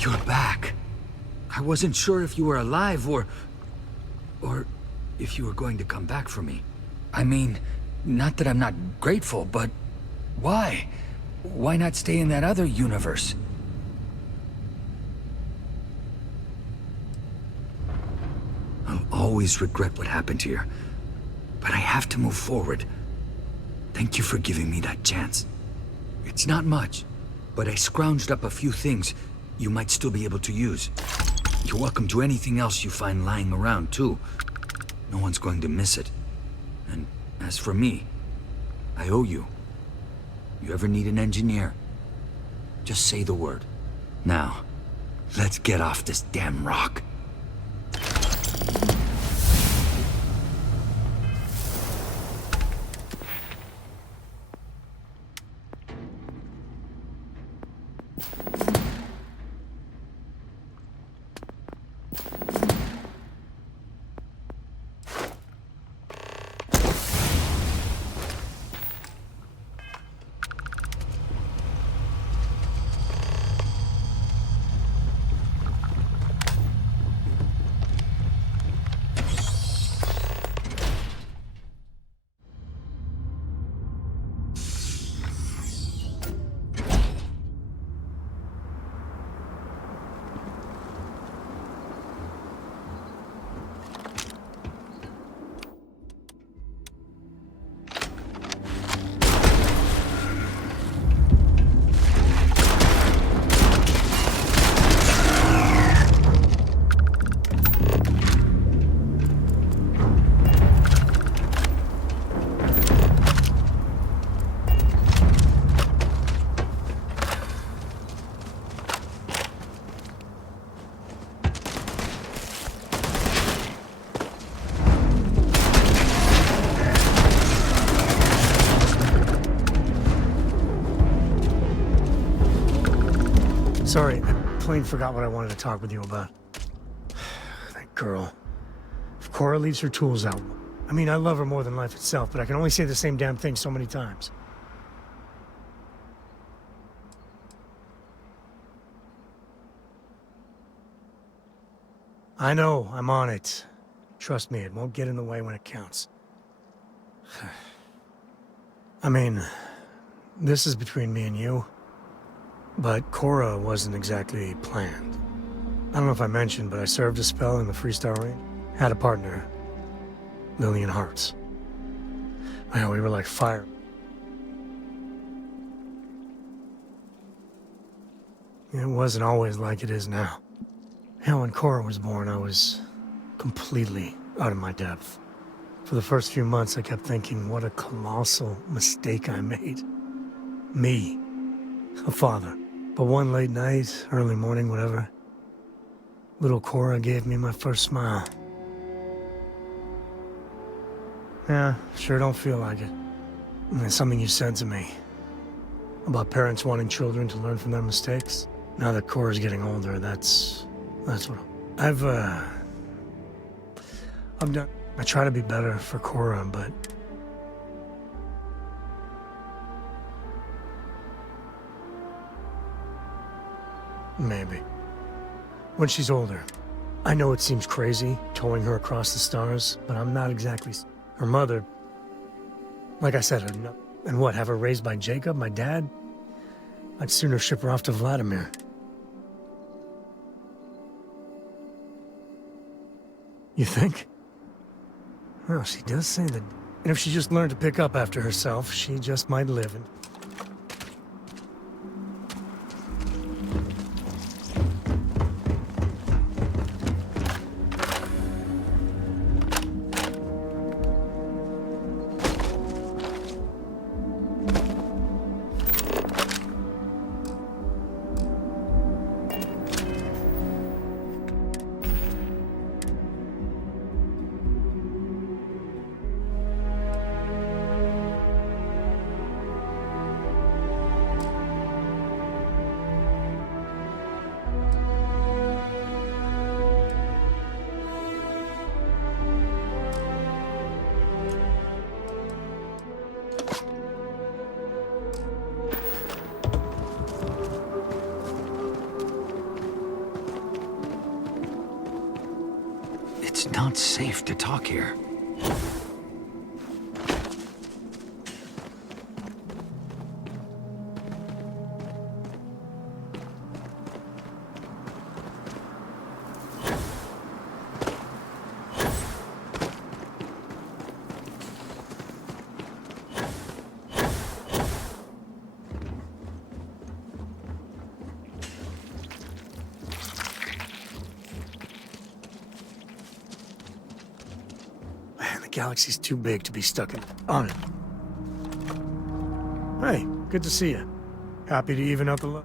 You're back. I wasn't sure if you were alive or if you were going to come back for me. I mean, not that I'm not grateful, but why? Why not stay in that other universe? I'll always regret what happened here, but I have to move forward. Thank you for giving me that chance. It's not much, but I scrounged up a few things you might still be able to use. You're welcome to anything else you find lying around, too. No one's going to miss it. And as for me, I owe you. You ever need an engineer, just say the word. Now, let's get off this damn rock. Sorry, I plain forgot what I wanted to talk with you about. That girl. If Cora leaves her tools out... I mean, I love her more than life itself, but I can only say the same damn thing so many times. I know, I'm on it. Trust me, it won't get in the way when it counts. I mean, this is between me and you. But Cora wasn't exactly planned. I don't know if I mentioned, but I served a spell in the Freestar Range. Had a partner, Lillian Hartz. Man, we were like fire. It wasn't always like it is now. Hell, when Cora was born, I was completely out of my depth. For the first few months, I kept thinking, what a colossal mistake I made. Me, a father. But one late night, early morning, whatever, little Cora gave me my first smile. Yeah, sure don't feel like it. And it's something you said to me about parents wanting children to learn from their mistakes. Now that Cora's getting older, that's what I've done. I try to be better for Cora, but maybe. When she's older. I know it seems crazy, towing her across the stars, but I'm not exactly... Her mother... Like I said, and what, have her raised by Jacob, my dad? I'd sooner ship her off to Vladimir. You think? Well, she does say that... And if she just learned to pick up after herself, she just might live and... not safe to talk here. Man, the galaxy's too big to be stuck on it. Hey, good to see you. Happy to even out the load.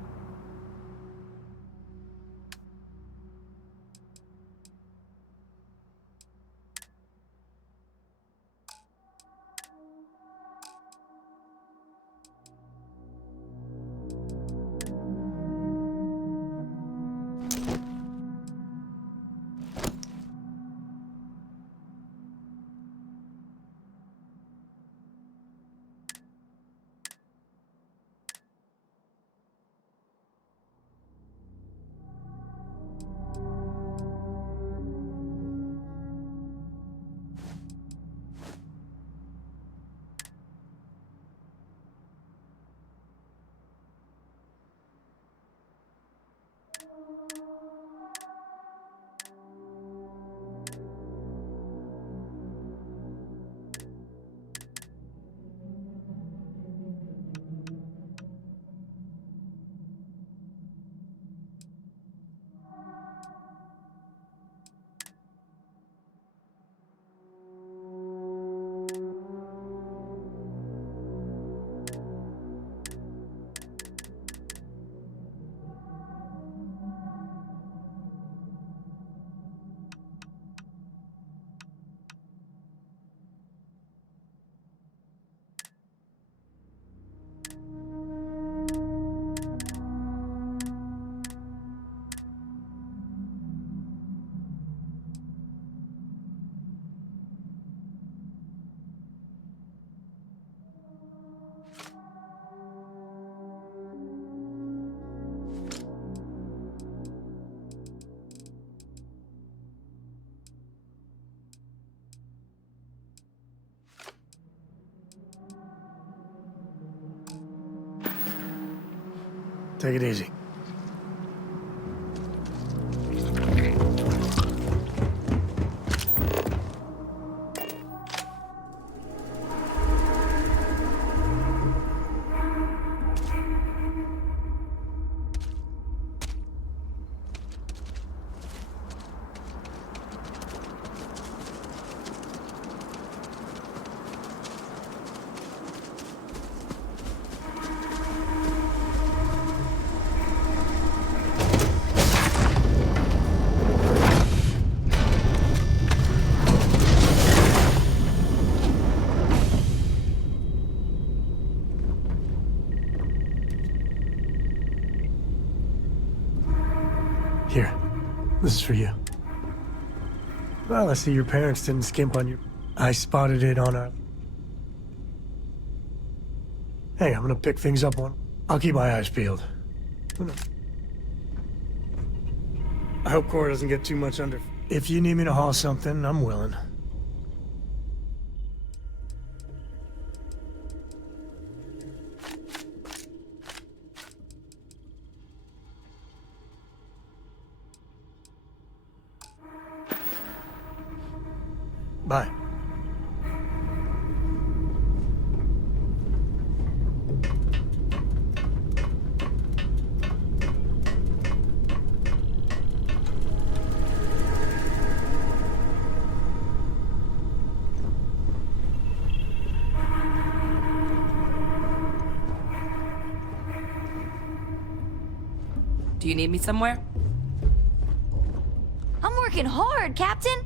Take it easy. Here, this is for you. Well, I see your parents didn't skimp on you. I spotted it on a... Hey, I'm gonna pick things up on... I'll keep my eyes peeled. Who knows? I hope Cora doesn't get too much under... If you need me to haul something, I'm willing. Bye. Do you need me somewhere? I'm working hard, Captain.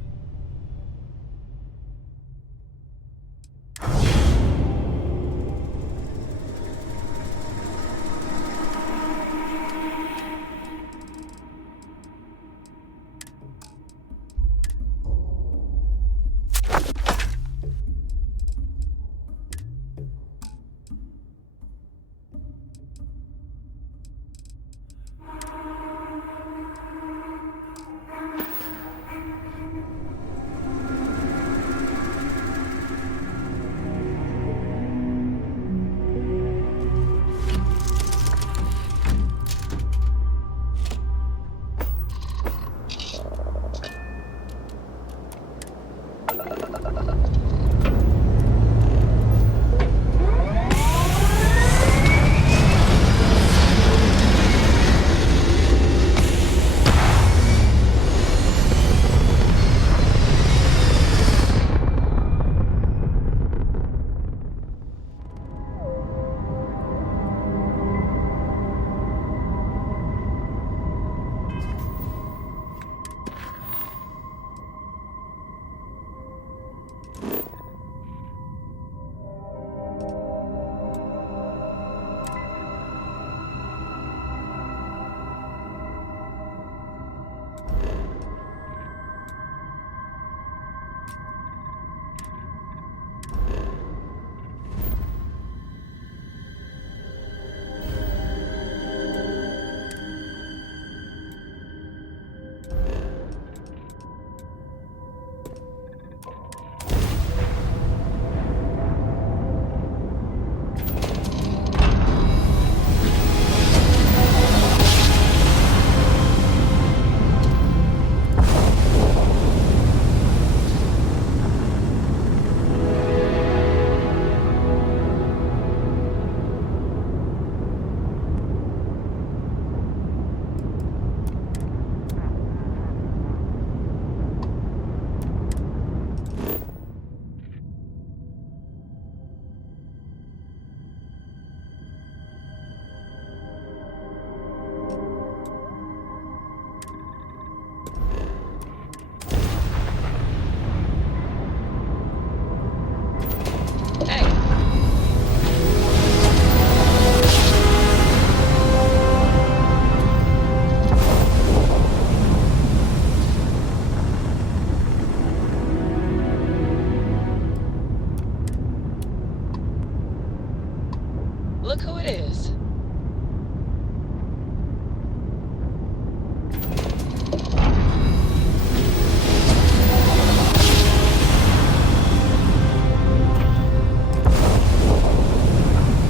Look who it is.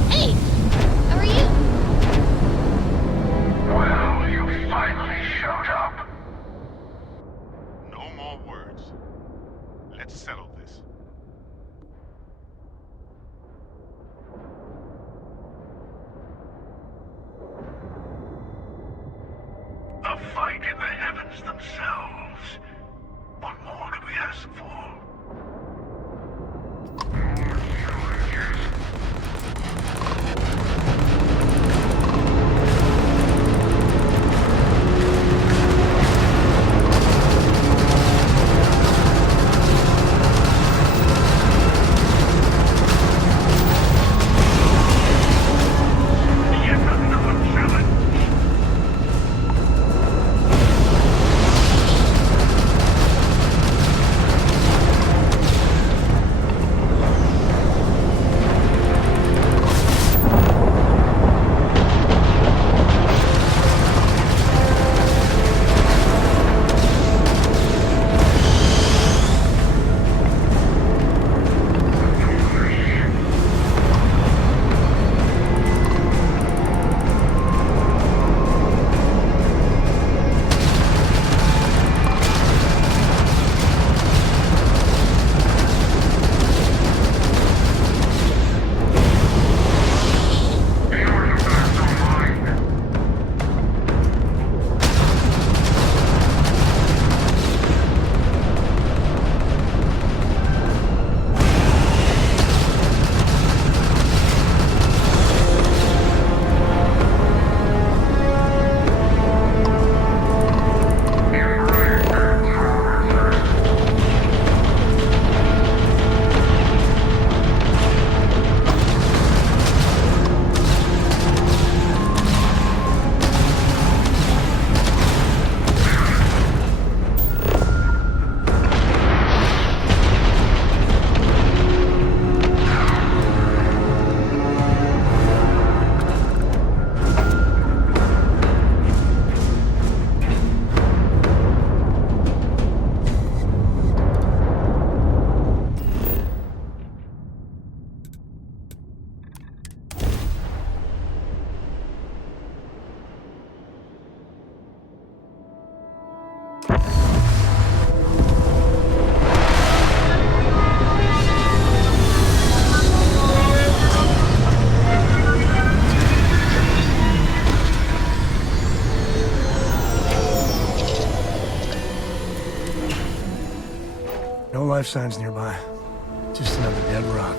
Hey! How are you? Well, you finally showed up. No more words. Let's settle this. A fight in the heavens themselves. What more could we ask for? No life signs nearby. Just another dead rock.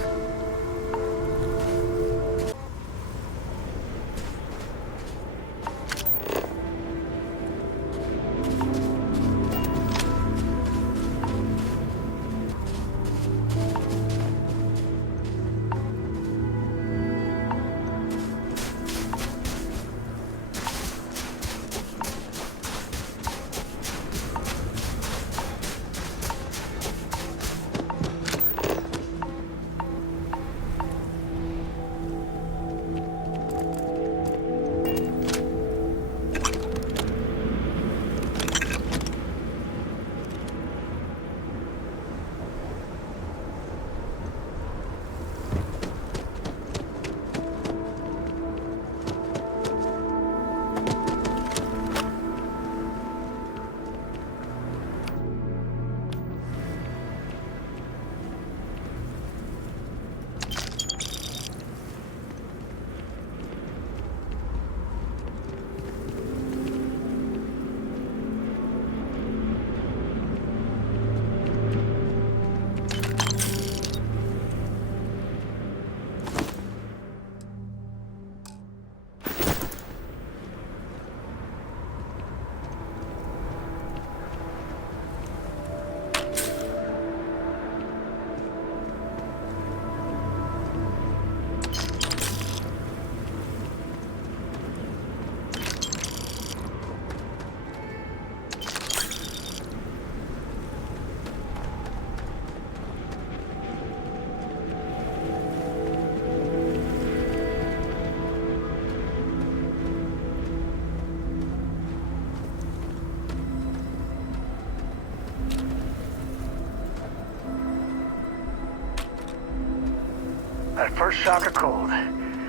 my first shock of cold.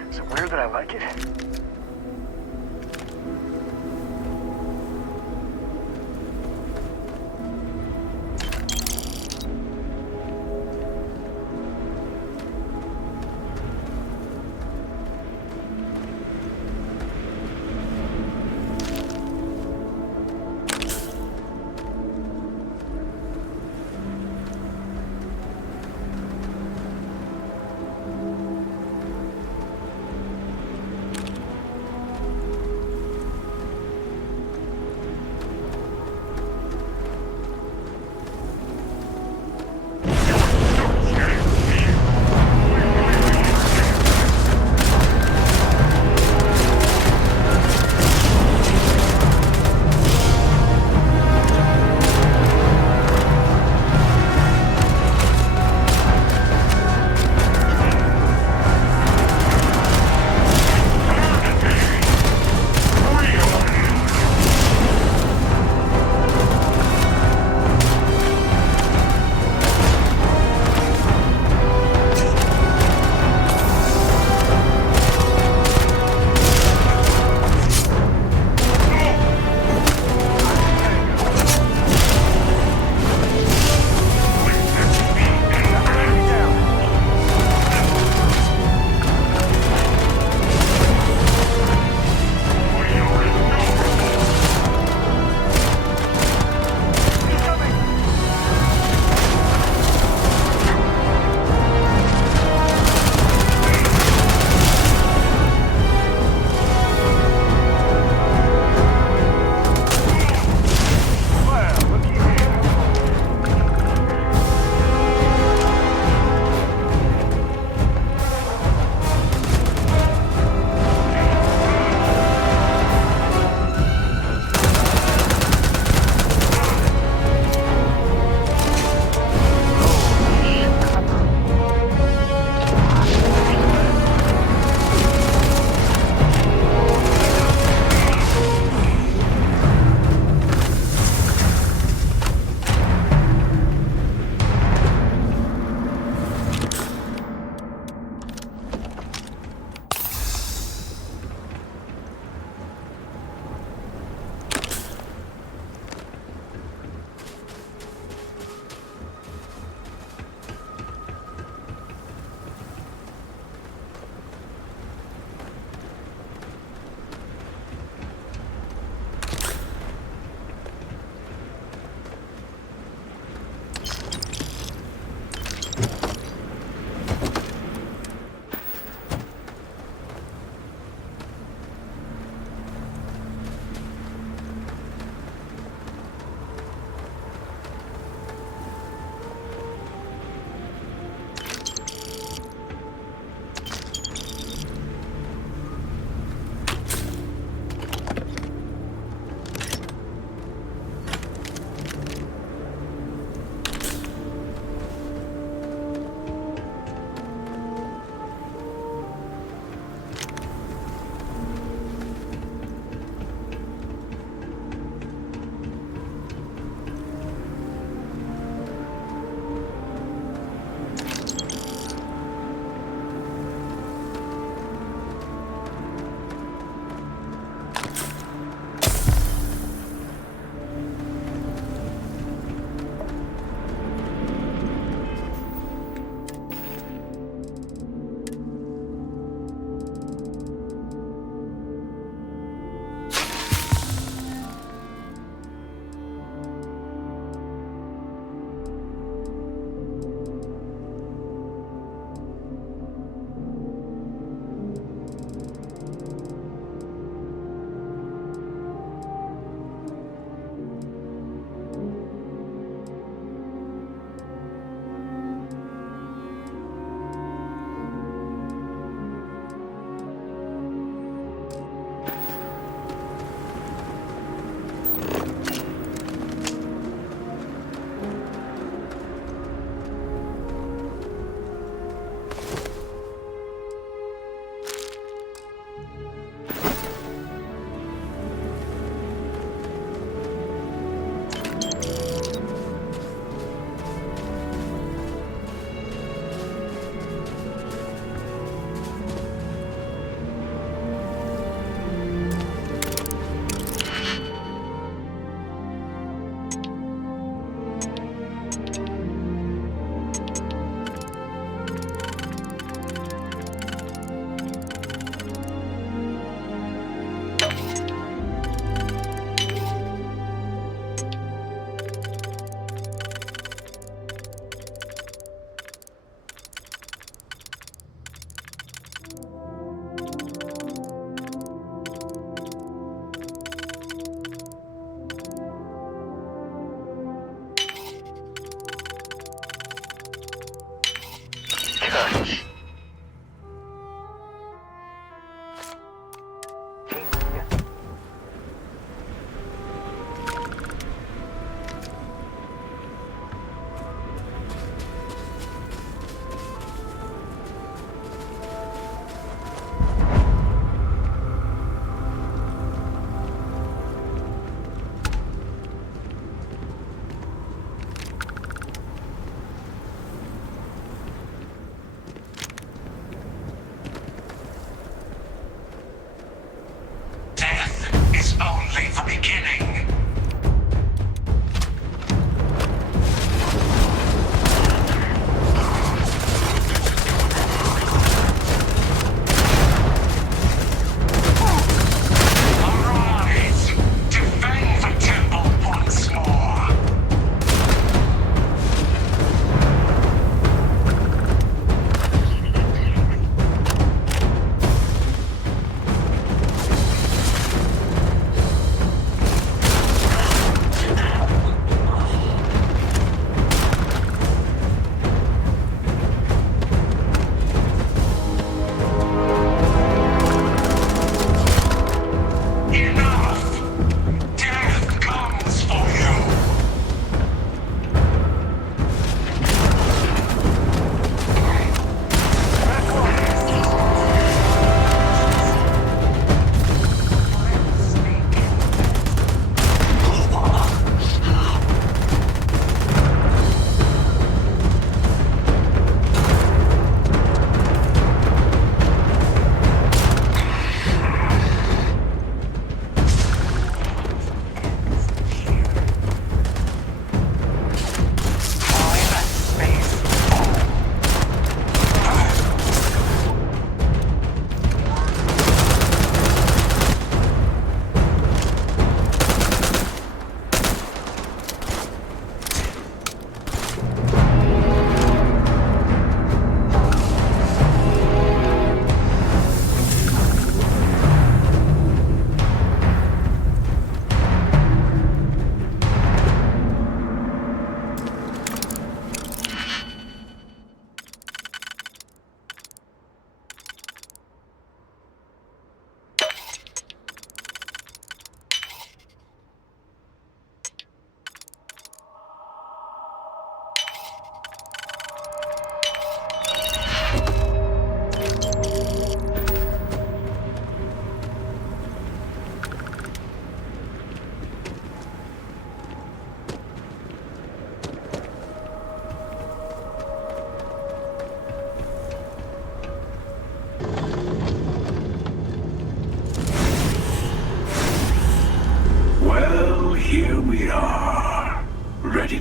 Is it weird that I like it?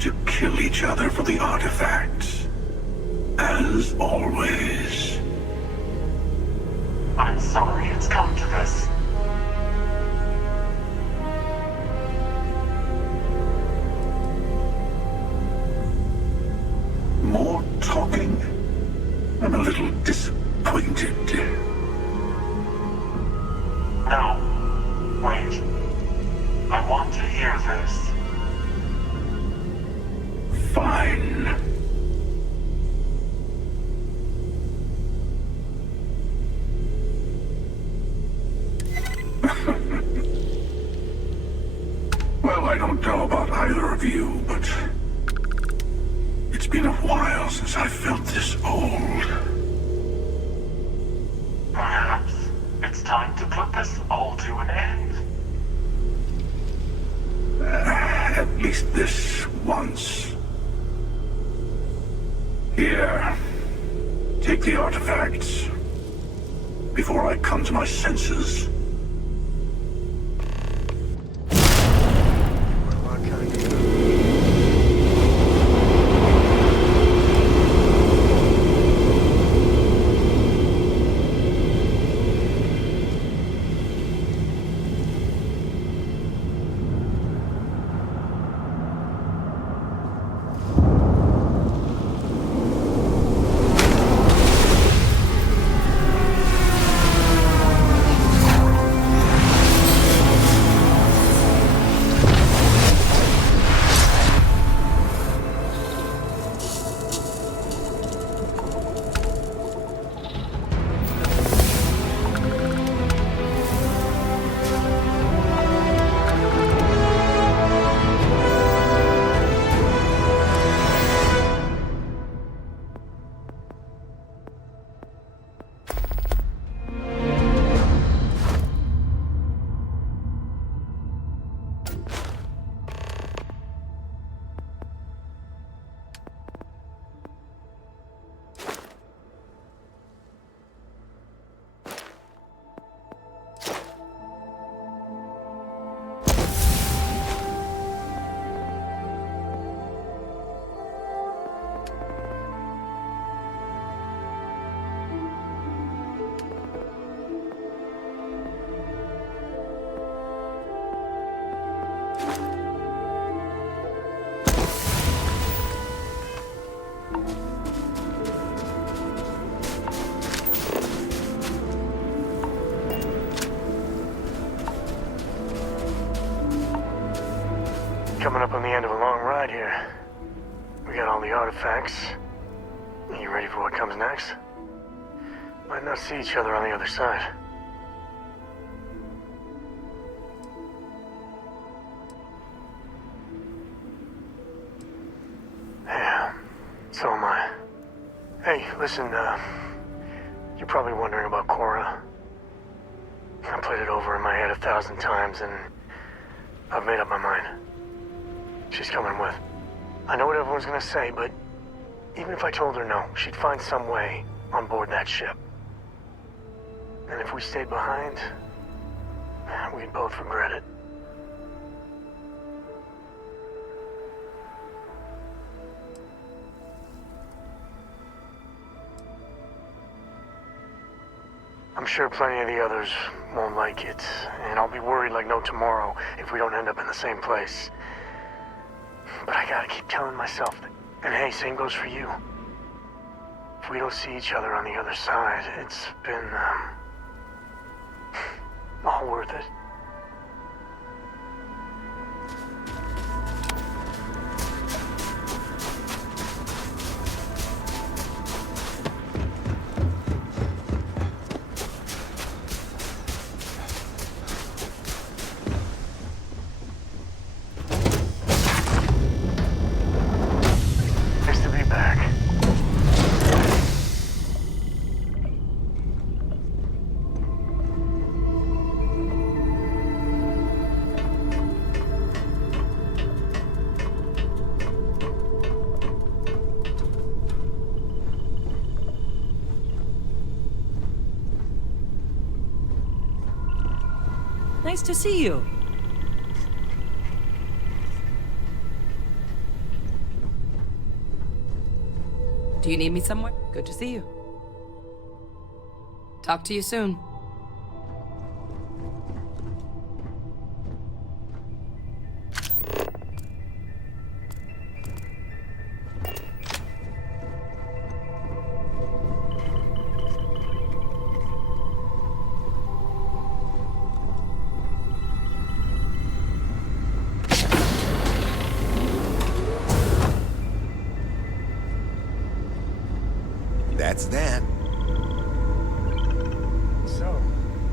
to kill each other for the artifacts. As always. I'm sorry it's come to this. More talking? I'm a little disappointed. No. Wait. I want to hear this. Fine. Well, I don't know about either of you, but it's been a while since I felt this old. Perhaps it's time to put this all to an end. At least this once. Here, take the artifacts before I come to my senses. Coming up on the end of a long ride here. We got all the artifacts. Are you ready for what comes next? Might not see each other on the other side. Yeah, so am I. Hey, listen, you're probably wondering about Cora. I played it over in my head 1,000 times and I've made up my mind. She's coming with. I know what everyone's gonna say, but even if I told her no, she'd find some way on board that ship. And if we stayed behind, we'd both regret it. I'm sure plenty of the others won't like it, and I'll be worried like no tomorrow if we don't end up in the same place. But I gotta keep telling myself that, and hey, same goes for you. If we don't see each other on the other side, it's been, all worth it. Nice to see you. Do you need me somewhere? Good to see you. Talk to you soon. That's that. So,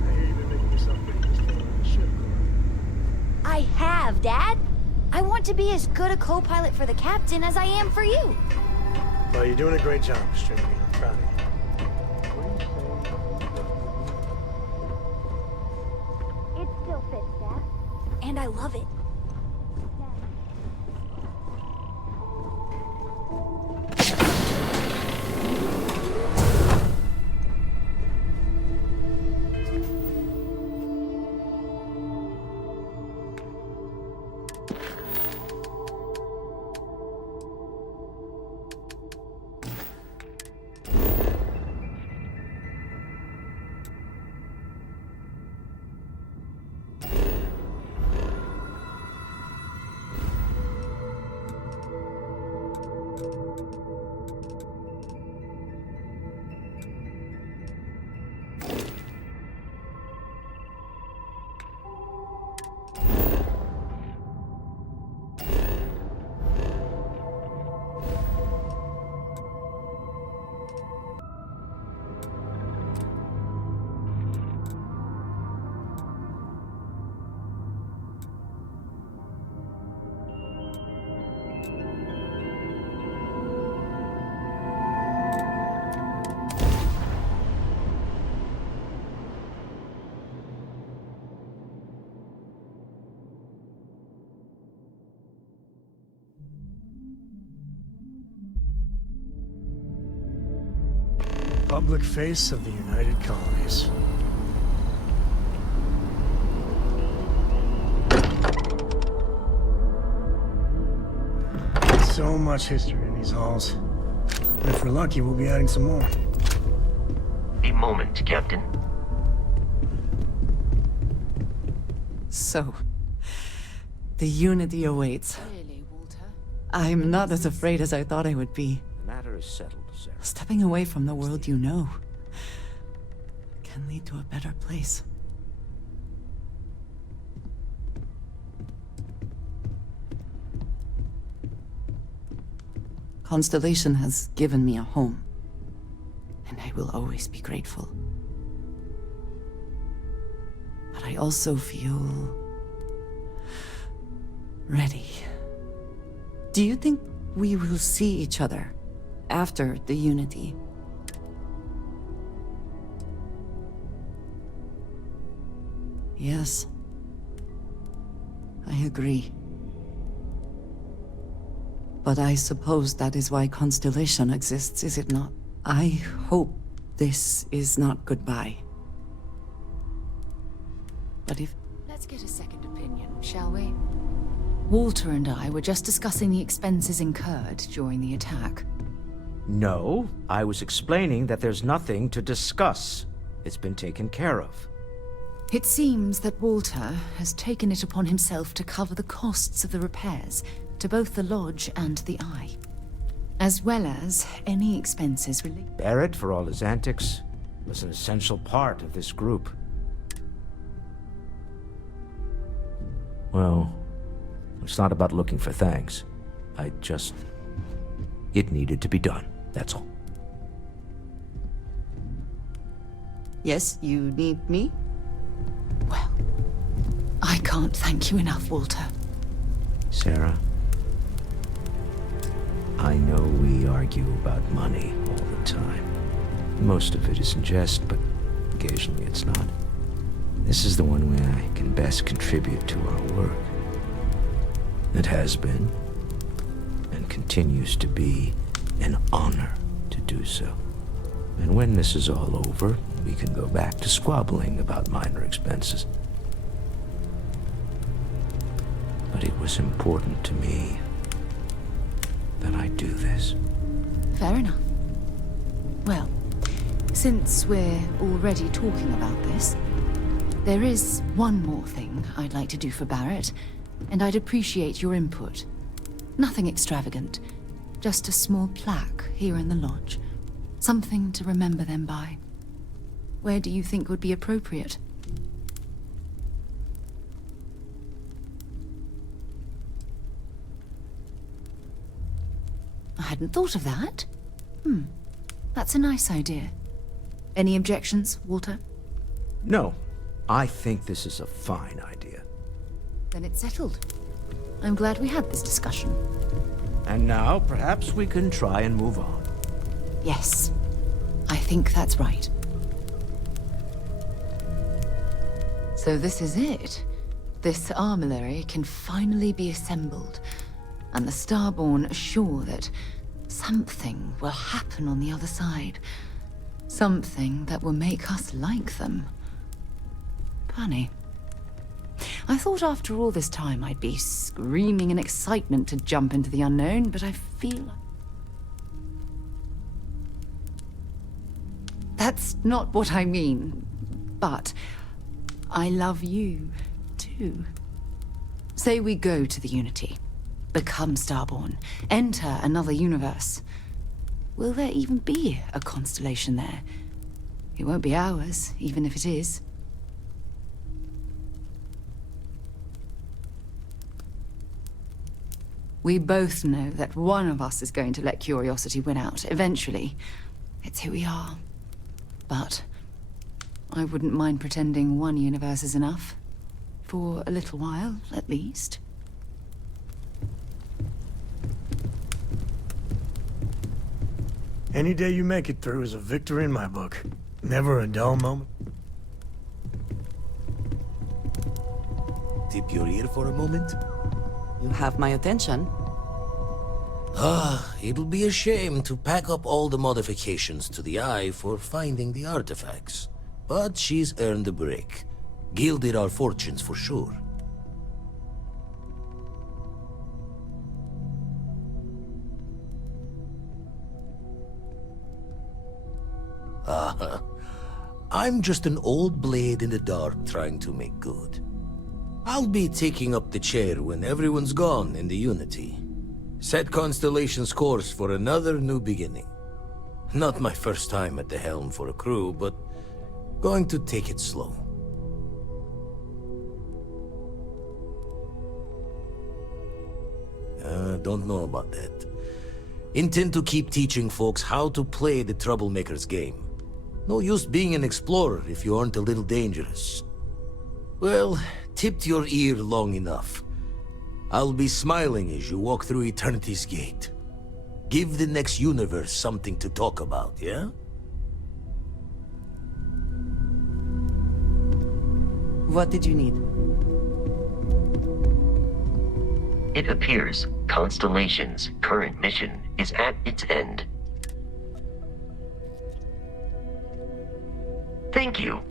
I hear you've been making yourself pretty useful on the ship. I have, Dad. I want to be as good a co-pilot for the captain as I am for you. Well, you're doing a great job, Stringy. I'm proud of you. It still fits, Dad. And I love it. Public face of the United Colonies. So much history in these halls. And if we're lucky, we'll be adding some more. A moment, Captain. So, the Unity awaits. Really, Walter? I'm not as afraid as I thought I would be. The matter is settled, Sarah. Stepping away from the world you know can lead to a better place. Constellation has given me a home, and I will always be grateful. But I also feel ready. Do you think we will see each other after the Unity? Yes. I agree. But I suppose that is why Constellation exists, is it not? I hope this is not goodbye. But if... Let's get a second opinion, shall we? Walter and I were just discussing the expenses incurred during the attack. No, I was explaining that there's nothing to discuss. It's been taken care of. It seems that Walter has taken it upon himself to cover the costs of the repairs to both the lodge and the Eye, as well as any expenses related. Barrett, for all his antics, was an essential part of this group. Well, it's not about looking for thanks. It needed to be done, that's all. Yes, you need me? Well, I can't thank you enough, Walter. Sarah, I know we argue about money all the time. Most of it is in jest, but occasionally it's not. This is the one way I can best contribute to our work. It has been, and continues to be, an honor to do so. And when this is all over, we can go back to squabbling about minor expenses. But it was important to me that I do this. Fair enough. Well, since we're already talking about this, there is one more thing I'd like to do for Barrett, and I'd appreciate your input. Nothing extravagant, just a small plaque here in the lodge. Something to remember them by. Where do you think would be appropriate? I hadn't thought of that. That's a nice idea. Any objections, Walter? No. I think this is a fine idea. Then it's settled. I'm glad we had this discussion. And now, perhaps we can try and move on. Yes, I think that's right. So this is it. This armillary can finally be assembled, and the Starborn are sure that something will happen on the other side. Something that will make us like them. Funny. I thought after all this time I'd be screaming in excitement to jump into the unknown, but I feel... That's not what I mean, but I love you, too. Say we go to the Unity, become Starborn, enter another universe. Will there even be a constellation there? It won't be ours, even if it is. We both know that one of us is going to let curiosity win out, eventually. It's who we are. But I wouldn't mind pretending one universe is enough. For a little while, at least. Any day you make it through is a victory in my book. Never a dull moment. Tip your ear for a moment? You have my attention. It'll be a shame to pack up all the modifications to the Eye for finding the artifacts. But she's earned a break. Gilded our fortunes for sure. I'm just an old blade in the dark trying to make good. I'll be taking up the chair when everyone's gone in the Unity. Set Constellation's course for another new beginning. Not my first time at the helm for a crew, but going to take it slow. Don't know about that. Intend to keep teaching folks how to play the Troublemaker's game. No use being an explorer if you aren't a little dangerous. Well, tipped your ear long enough. I'll be smiling as you walk through Eternity's gate. Give the next universe something to talk about, yeah? What did you need? It appears Constellation's current mission is at its end. Thank you.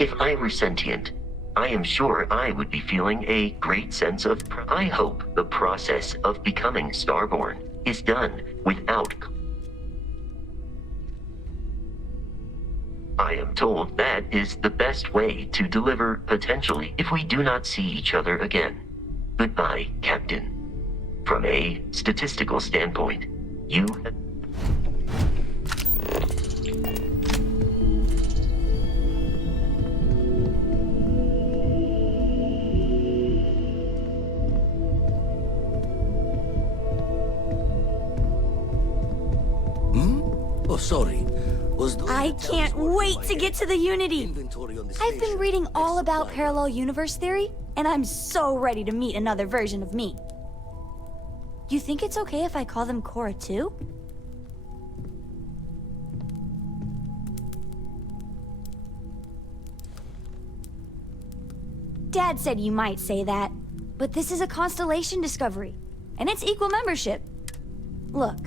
If I were sentient, I am sure I would be feeling a great sense of I hope the process of becoming Starborn is done without. I am told that is the best way to deliver potentially if we do not see each other again. Goodbye, Captain. From a statistical standpoint, you... Oh, sorry. I can't wait to get to the Unity! I've been reading all about parallel universe theory, and I'm so ready to meet another version of me. You think it's okay if I call them Cora too? Dad said you might say that, but this is a constellation discovery, and it's equal membership. Look,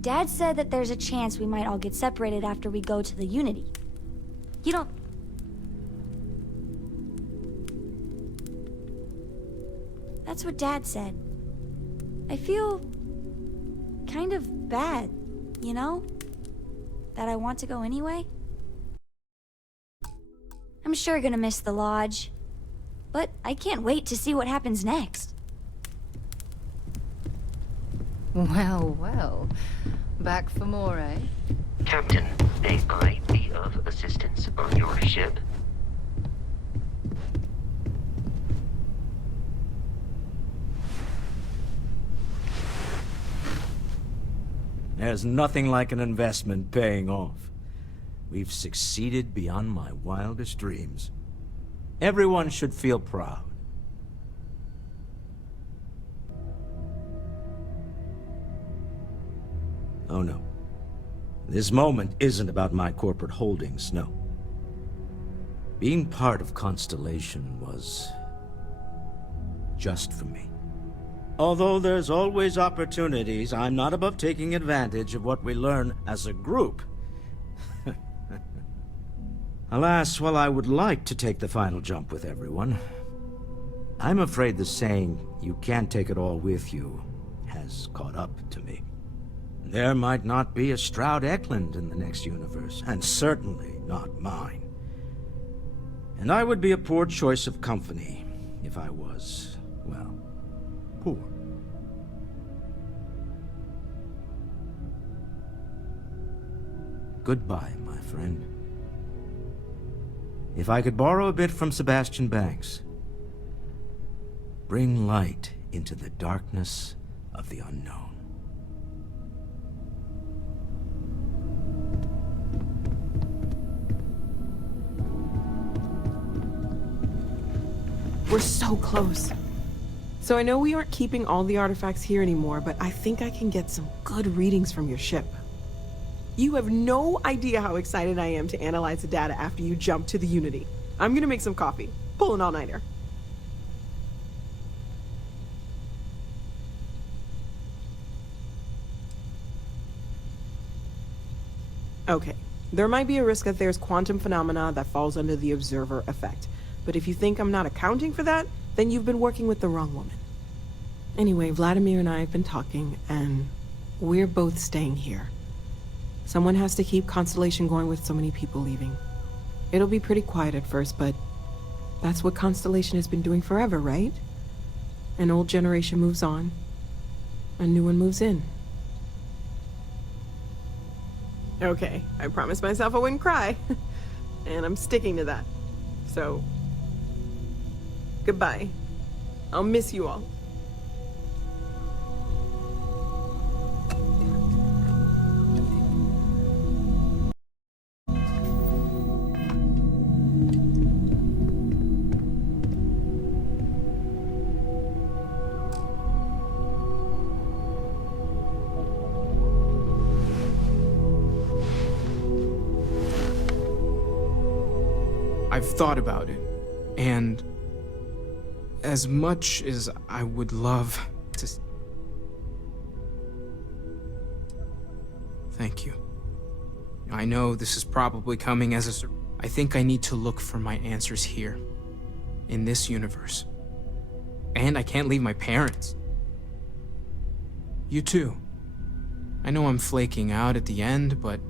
Dad said that there's a chance we might all get separated after we go to the Unity. You don't... That's what Dad said. I feel... kind of bad, you know? that I want to go anyway. I'm sure gonna miss the lodge, but I can't wait to see what happens next. Well, well. Back for more, eh? Captain, may I be of assistance on your ship? There's nothing like an investment paying off. We've succeeded beyond my wildest dreams. Everyone should feel proud. Oh no. This moment isn't about my corporate holdings, no. Being part of Constellation was just for me. Although there's always opportunities, I'm not above taking advantage of what we learn as a group. Alas, while I would like to take the final jump with everyone, I'm afraid the saying, "you can't take it all with you," has caught up to me. There might not be a Stroud Eklund in the next universe, and certainly not mine. And I would be a poor choice of company if I was, well, poor. Goodbye, my friend. If I could borrow a bit from Sebastian Banks, bring light into the darkness of the unknown. We're so close. So I know we aren't keeping all the artifacts here anymore, but I think I can get some good readings from your ship. You have no idea how excited I am to analyze the data after you jump to the Unity. I'm gonna make some coffee. Pull an all-nighter. Okay, there might be a risk that there's quantum phenomena that falls under the observer effect. But if you think I'm not accounting for that, then you've been working with the wrong woman. Anyway, Vladimir and I have been talking, and we're both staying here. Someone has to keep Constellation going with so many people leaving. It'll be pretty quiet at first, but that's what Constellation has been doing forever, right? An old generation moves on, a new one moves in. Okay, I promised myself I wouldn't cry, and I'm sticking to that. So, goodbye. I'll miss you all. I've thought about it, and as much as I would love to... Thank you. I know this is probably coming as a... I think I need to look for my answers here, in this universe. And I can't leave my parents. You too. I know I'm flaking out at the end, but...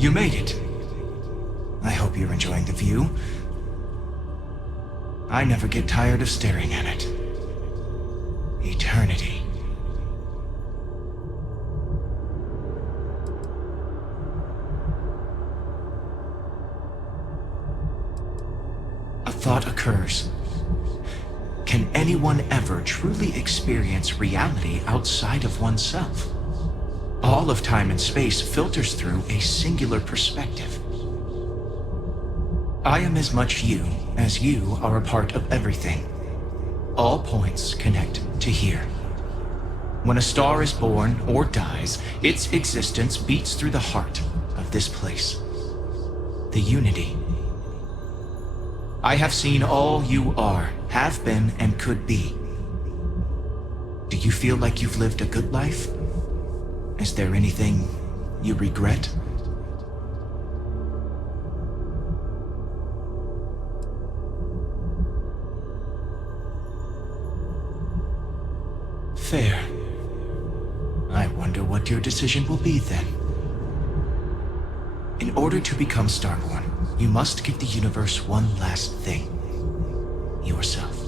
You made it. I hope you're enjoying the view. I never get tired of staring at it. Eternity. A thought occurs. Can anyone ever truly experience reality outside of oneself? All of time and space filters through a singular perspective. I am as much you as you are a part of everything. All points connect to here. When a star is born or dies, its existence beats through the heart of this place. The unity. I have seen all you are, have been, and could be. Do you feel like you've lived a good life? Is there anything you regret? Fair. I wonder what your decision will be then. In order to become Starborn, you must give the universe one last thing. Yourself.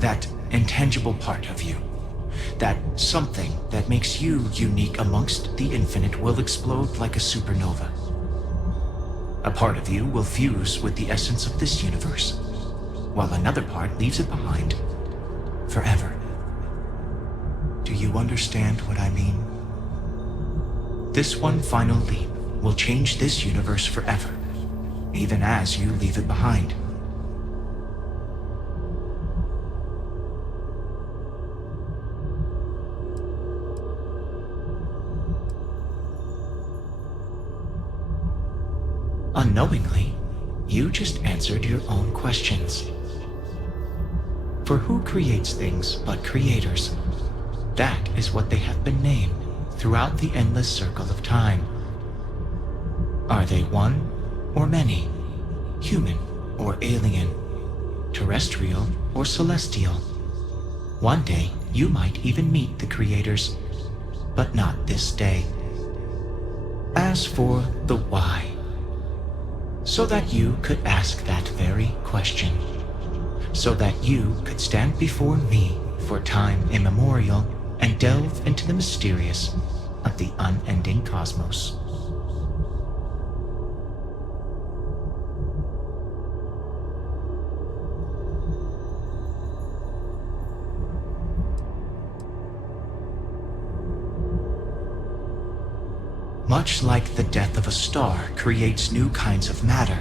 That intangible part of you. That something that makes you unique amongst the infinite will explode like a supernova. A part of you will fuse with the essence of this universe, while another part leaves it behind forever. Do you understand what I mean? This one final leap will change this universe forever, even as you leave it behind. Unknowingly, you just answered your own questions. For who creates things but creators? That is what they have been named throughout the endless circle of time. Are they one or many? Human or alien? Terrestrial or celestial? One day, you might even meet the creators, but not this day. As for the why, so that you could ask that very question. So that you could stand before me for time immemorial and delve into the mysterious of the unending cosmos. Much like the death of a star creates new kinds of matter,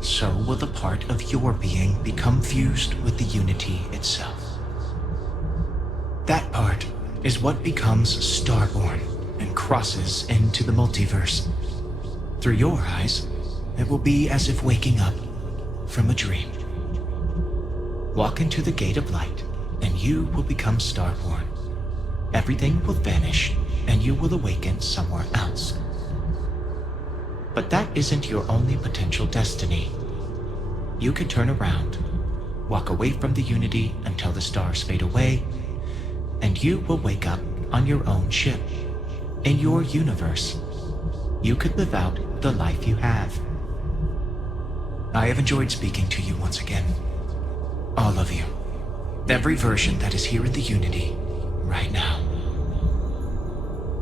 so will the part of your being become fused with the unity itself. That part is what becomes Starborn and crosses into the multiverse. Through your eyes, It will be as if waking up from a dream. Walk into the gate of light, and you will become Starborn. Everything will vanish, and you will awaken somewhere else. But that isn't your only potential destiny. You could turn around, walk away from the Unity until the stars fade away, and you will wake up on your own ship, in your universe. You could live out the life you have. I have enjoyed speaking to you once again. All of you. Every version that is here in the Unity, right now.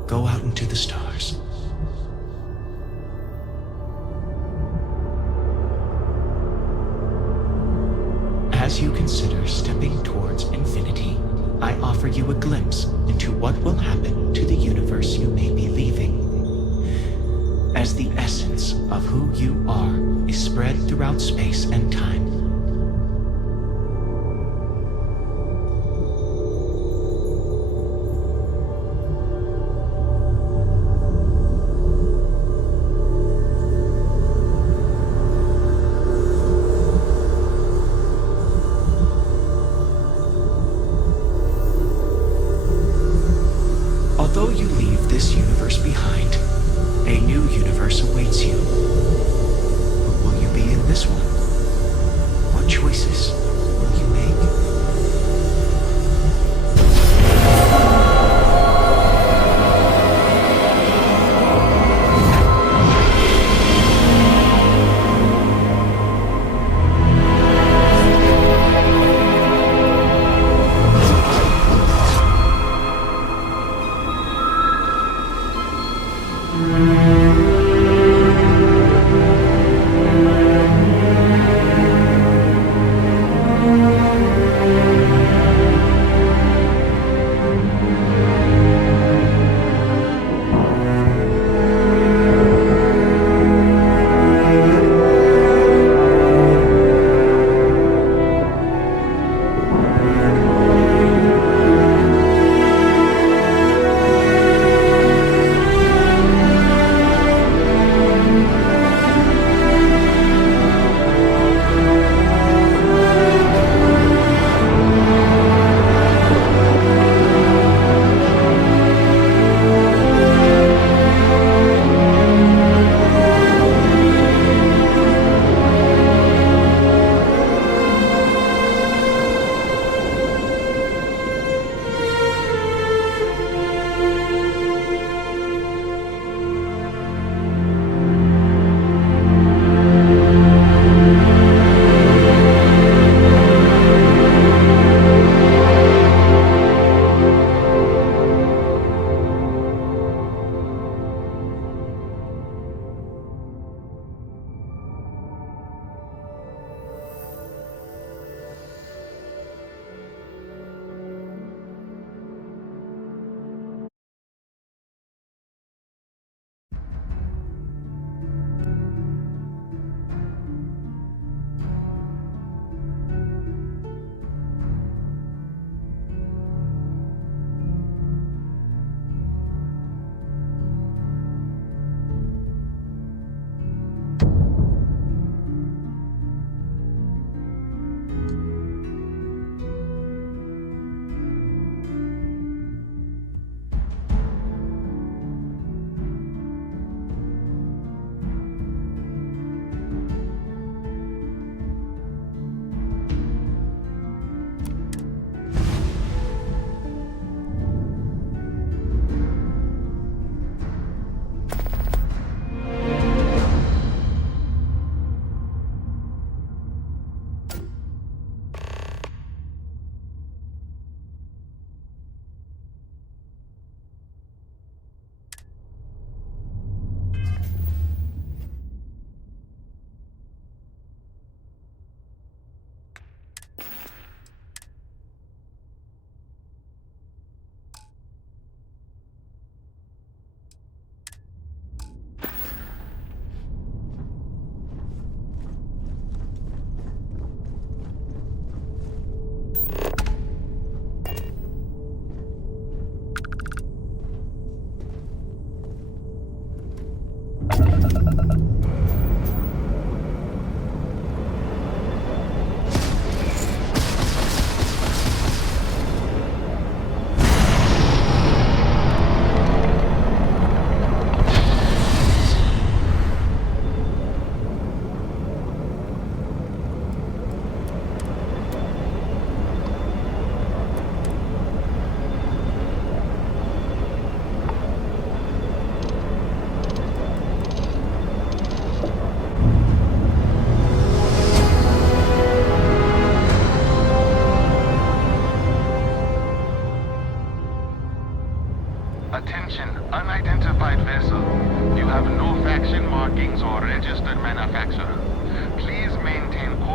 Go out into the stars. As you consider stepping towards infinity, I offer you a glimpse into what will happen to the universe you may be leaving. As the essence of who you are is spread throughout space and time. Although you leave this universe behind, a new universe awaits you. But will you be in this one?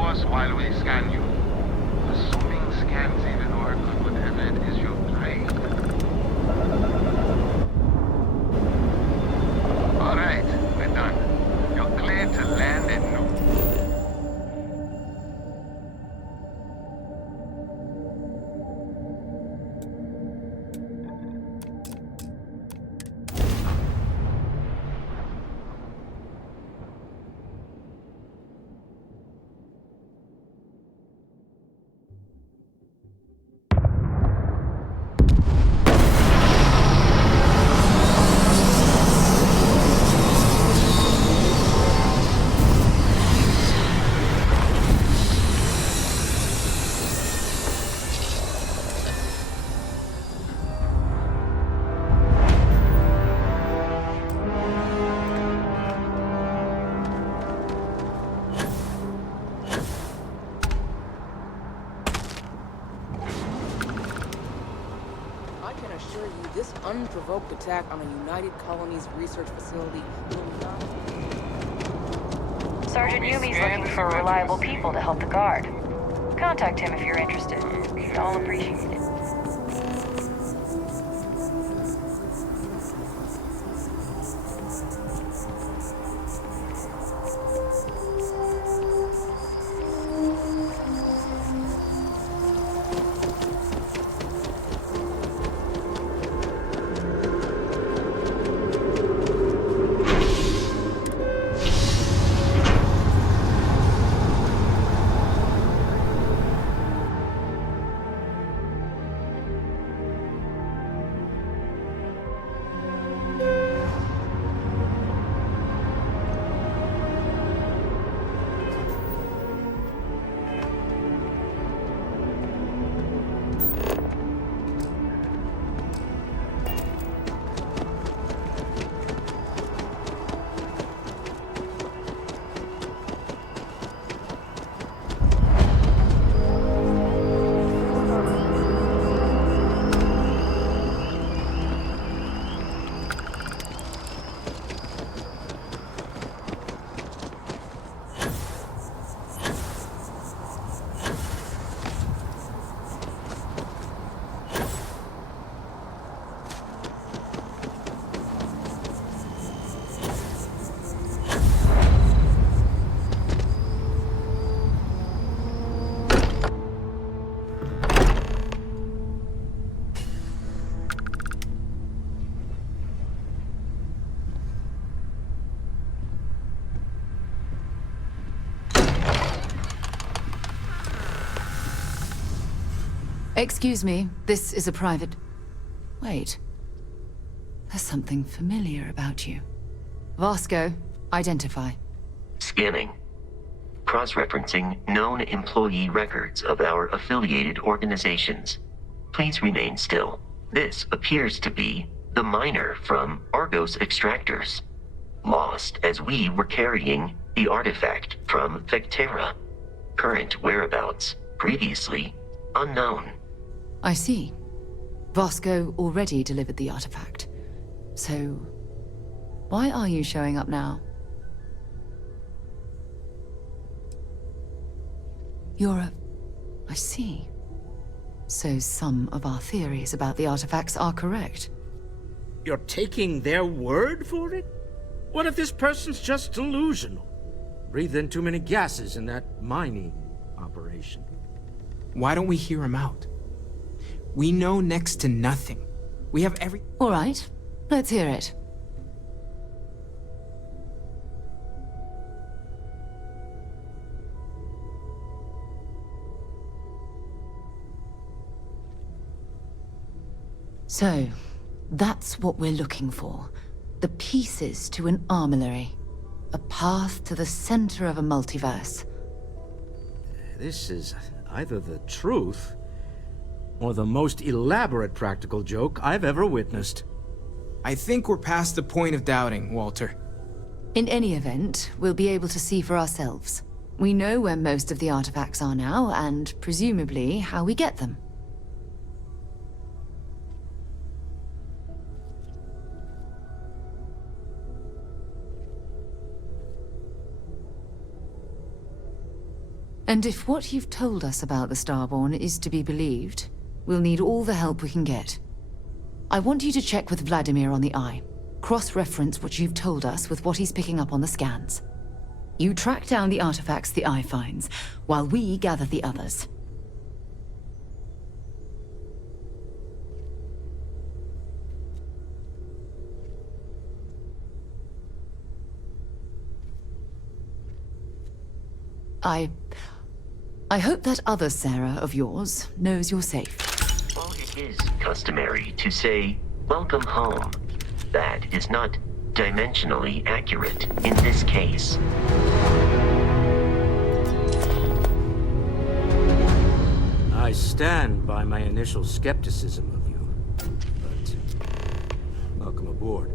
us while we scan you. Assuming scans even work, whatever it is you're playing. Alright, we're done. You're clear to land in no. This unprovoked attack on a United Colonies research facility will not... Sergeant Yumi's looking for reliable people to help the Guard. Contact him if you're interested. We'd all appreciate it. Excuse me, this is a private... Wait. There's something familiar about you. Vasco, identify. Scanning. Cross-referencing known employee records of our affiliated organizations. Please remain still. This appears to be the miner from Argos Extractors. Lost as we were carrying the artifact from Vectera. Current whereabouts, previously unknown. I see. Vasco already delivered the artifact. So, why are you showing up now? I see. So some of our theories about the artifacts are correct. You're taking their word for it? What if this person's just delusional? Breathed in too many gases in that mining operation. Why don't we hear him out? We know next to nothing. We have every... All right, let's hear it. So, that's what we're looking for. The pieces to an armillary. A path to the center of a multiverse. This is either the truth, or the most elaborate practical joke I've ever witnessed. I think we're past the point of doubting, Walter. In any event, we'll be able to see for ourselves. We know where most of the artifacts are now, and presumably how we get them. And if what you've told us about the Starborn is to be believed, we'll need all the help we can get. I want you to check with Vladimir on the Eye. Cross-reference what you've told us with what he's picking up on the scans. You track down the artifacts the Eye finds, while we gather the others. I hope that other Sarah of yours knows you're safe. While it is customary to say, "Welcome home," that is not dimensionally accurate in this case. I stand by my initial skepticism of you, but welcome aboard.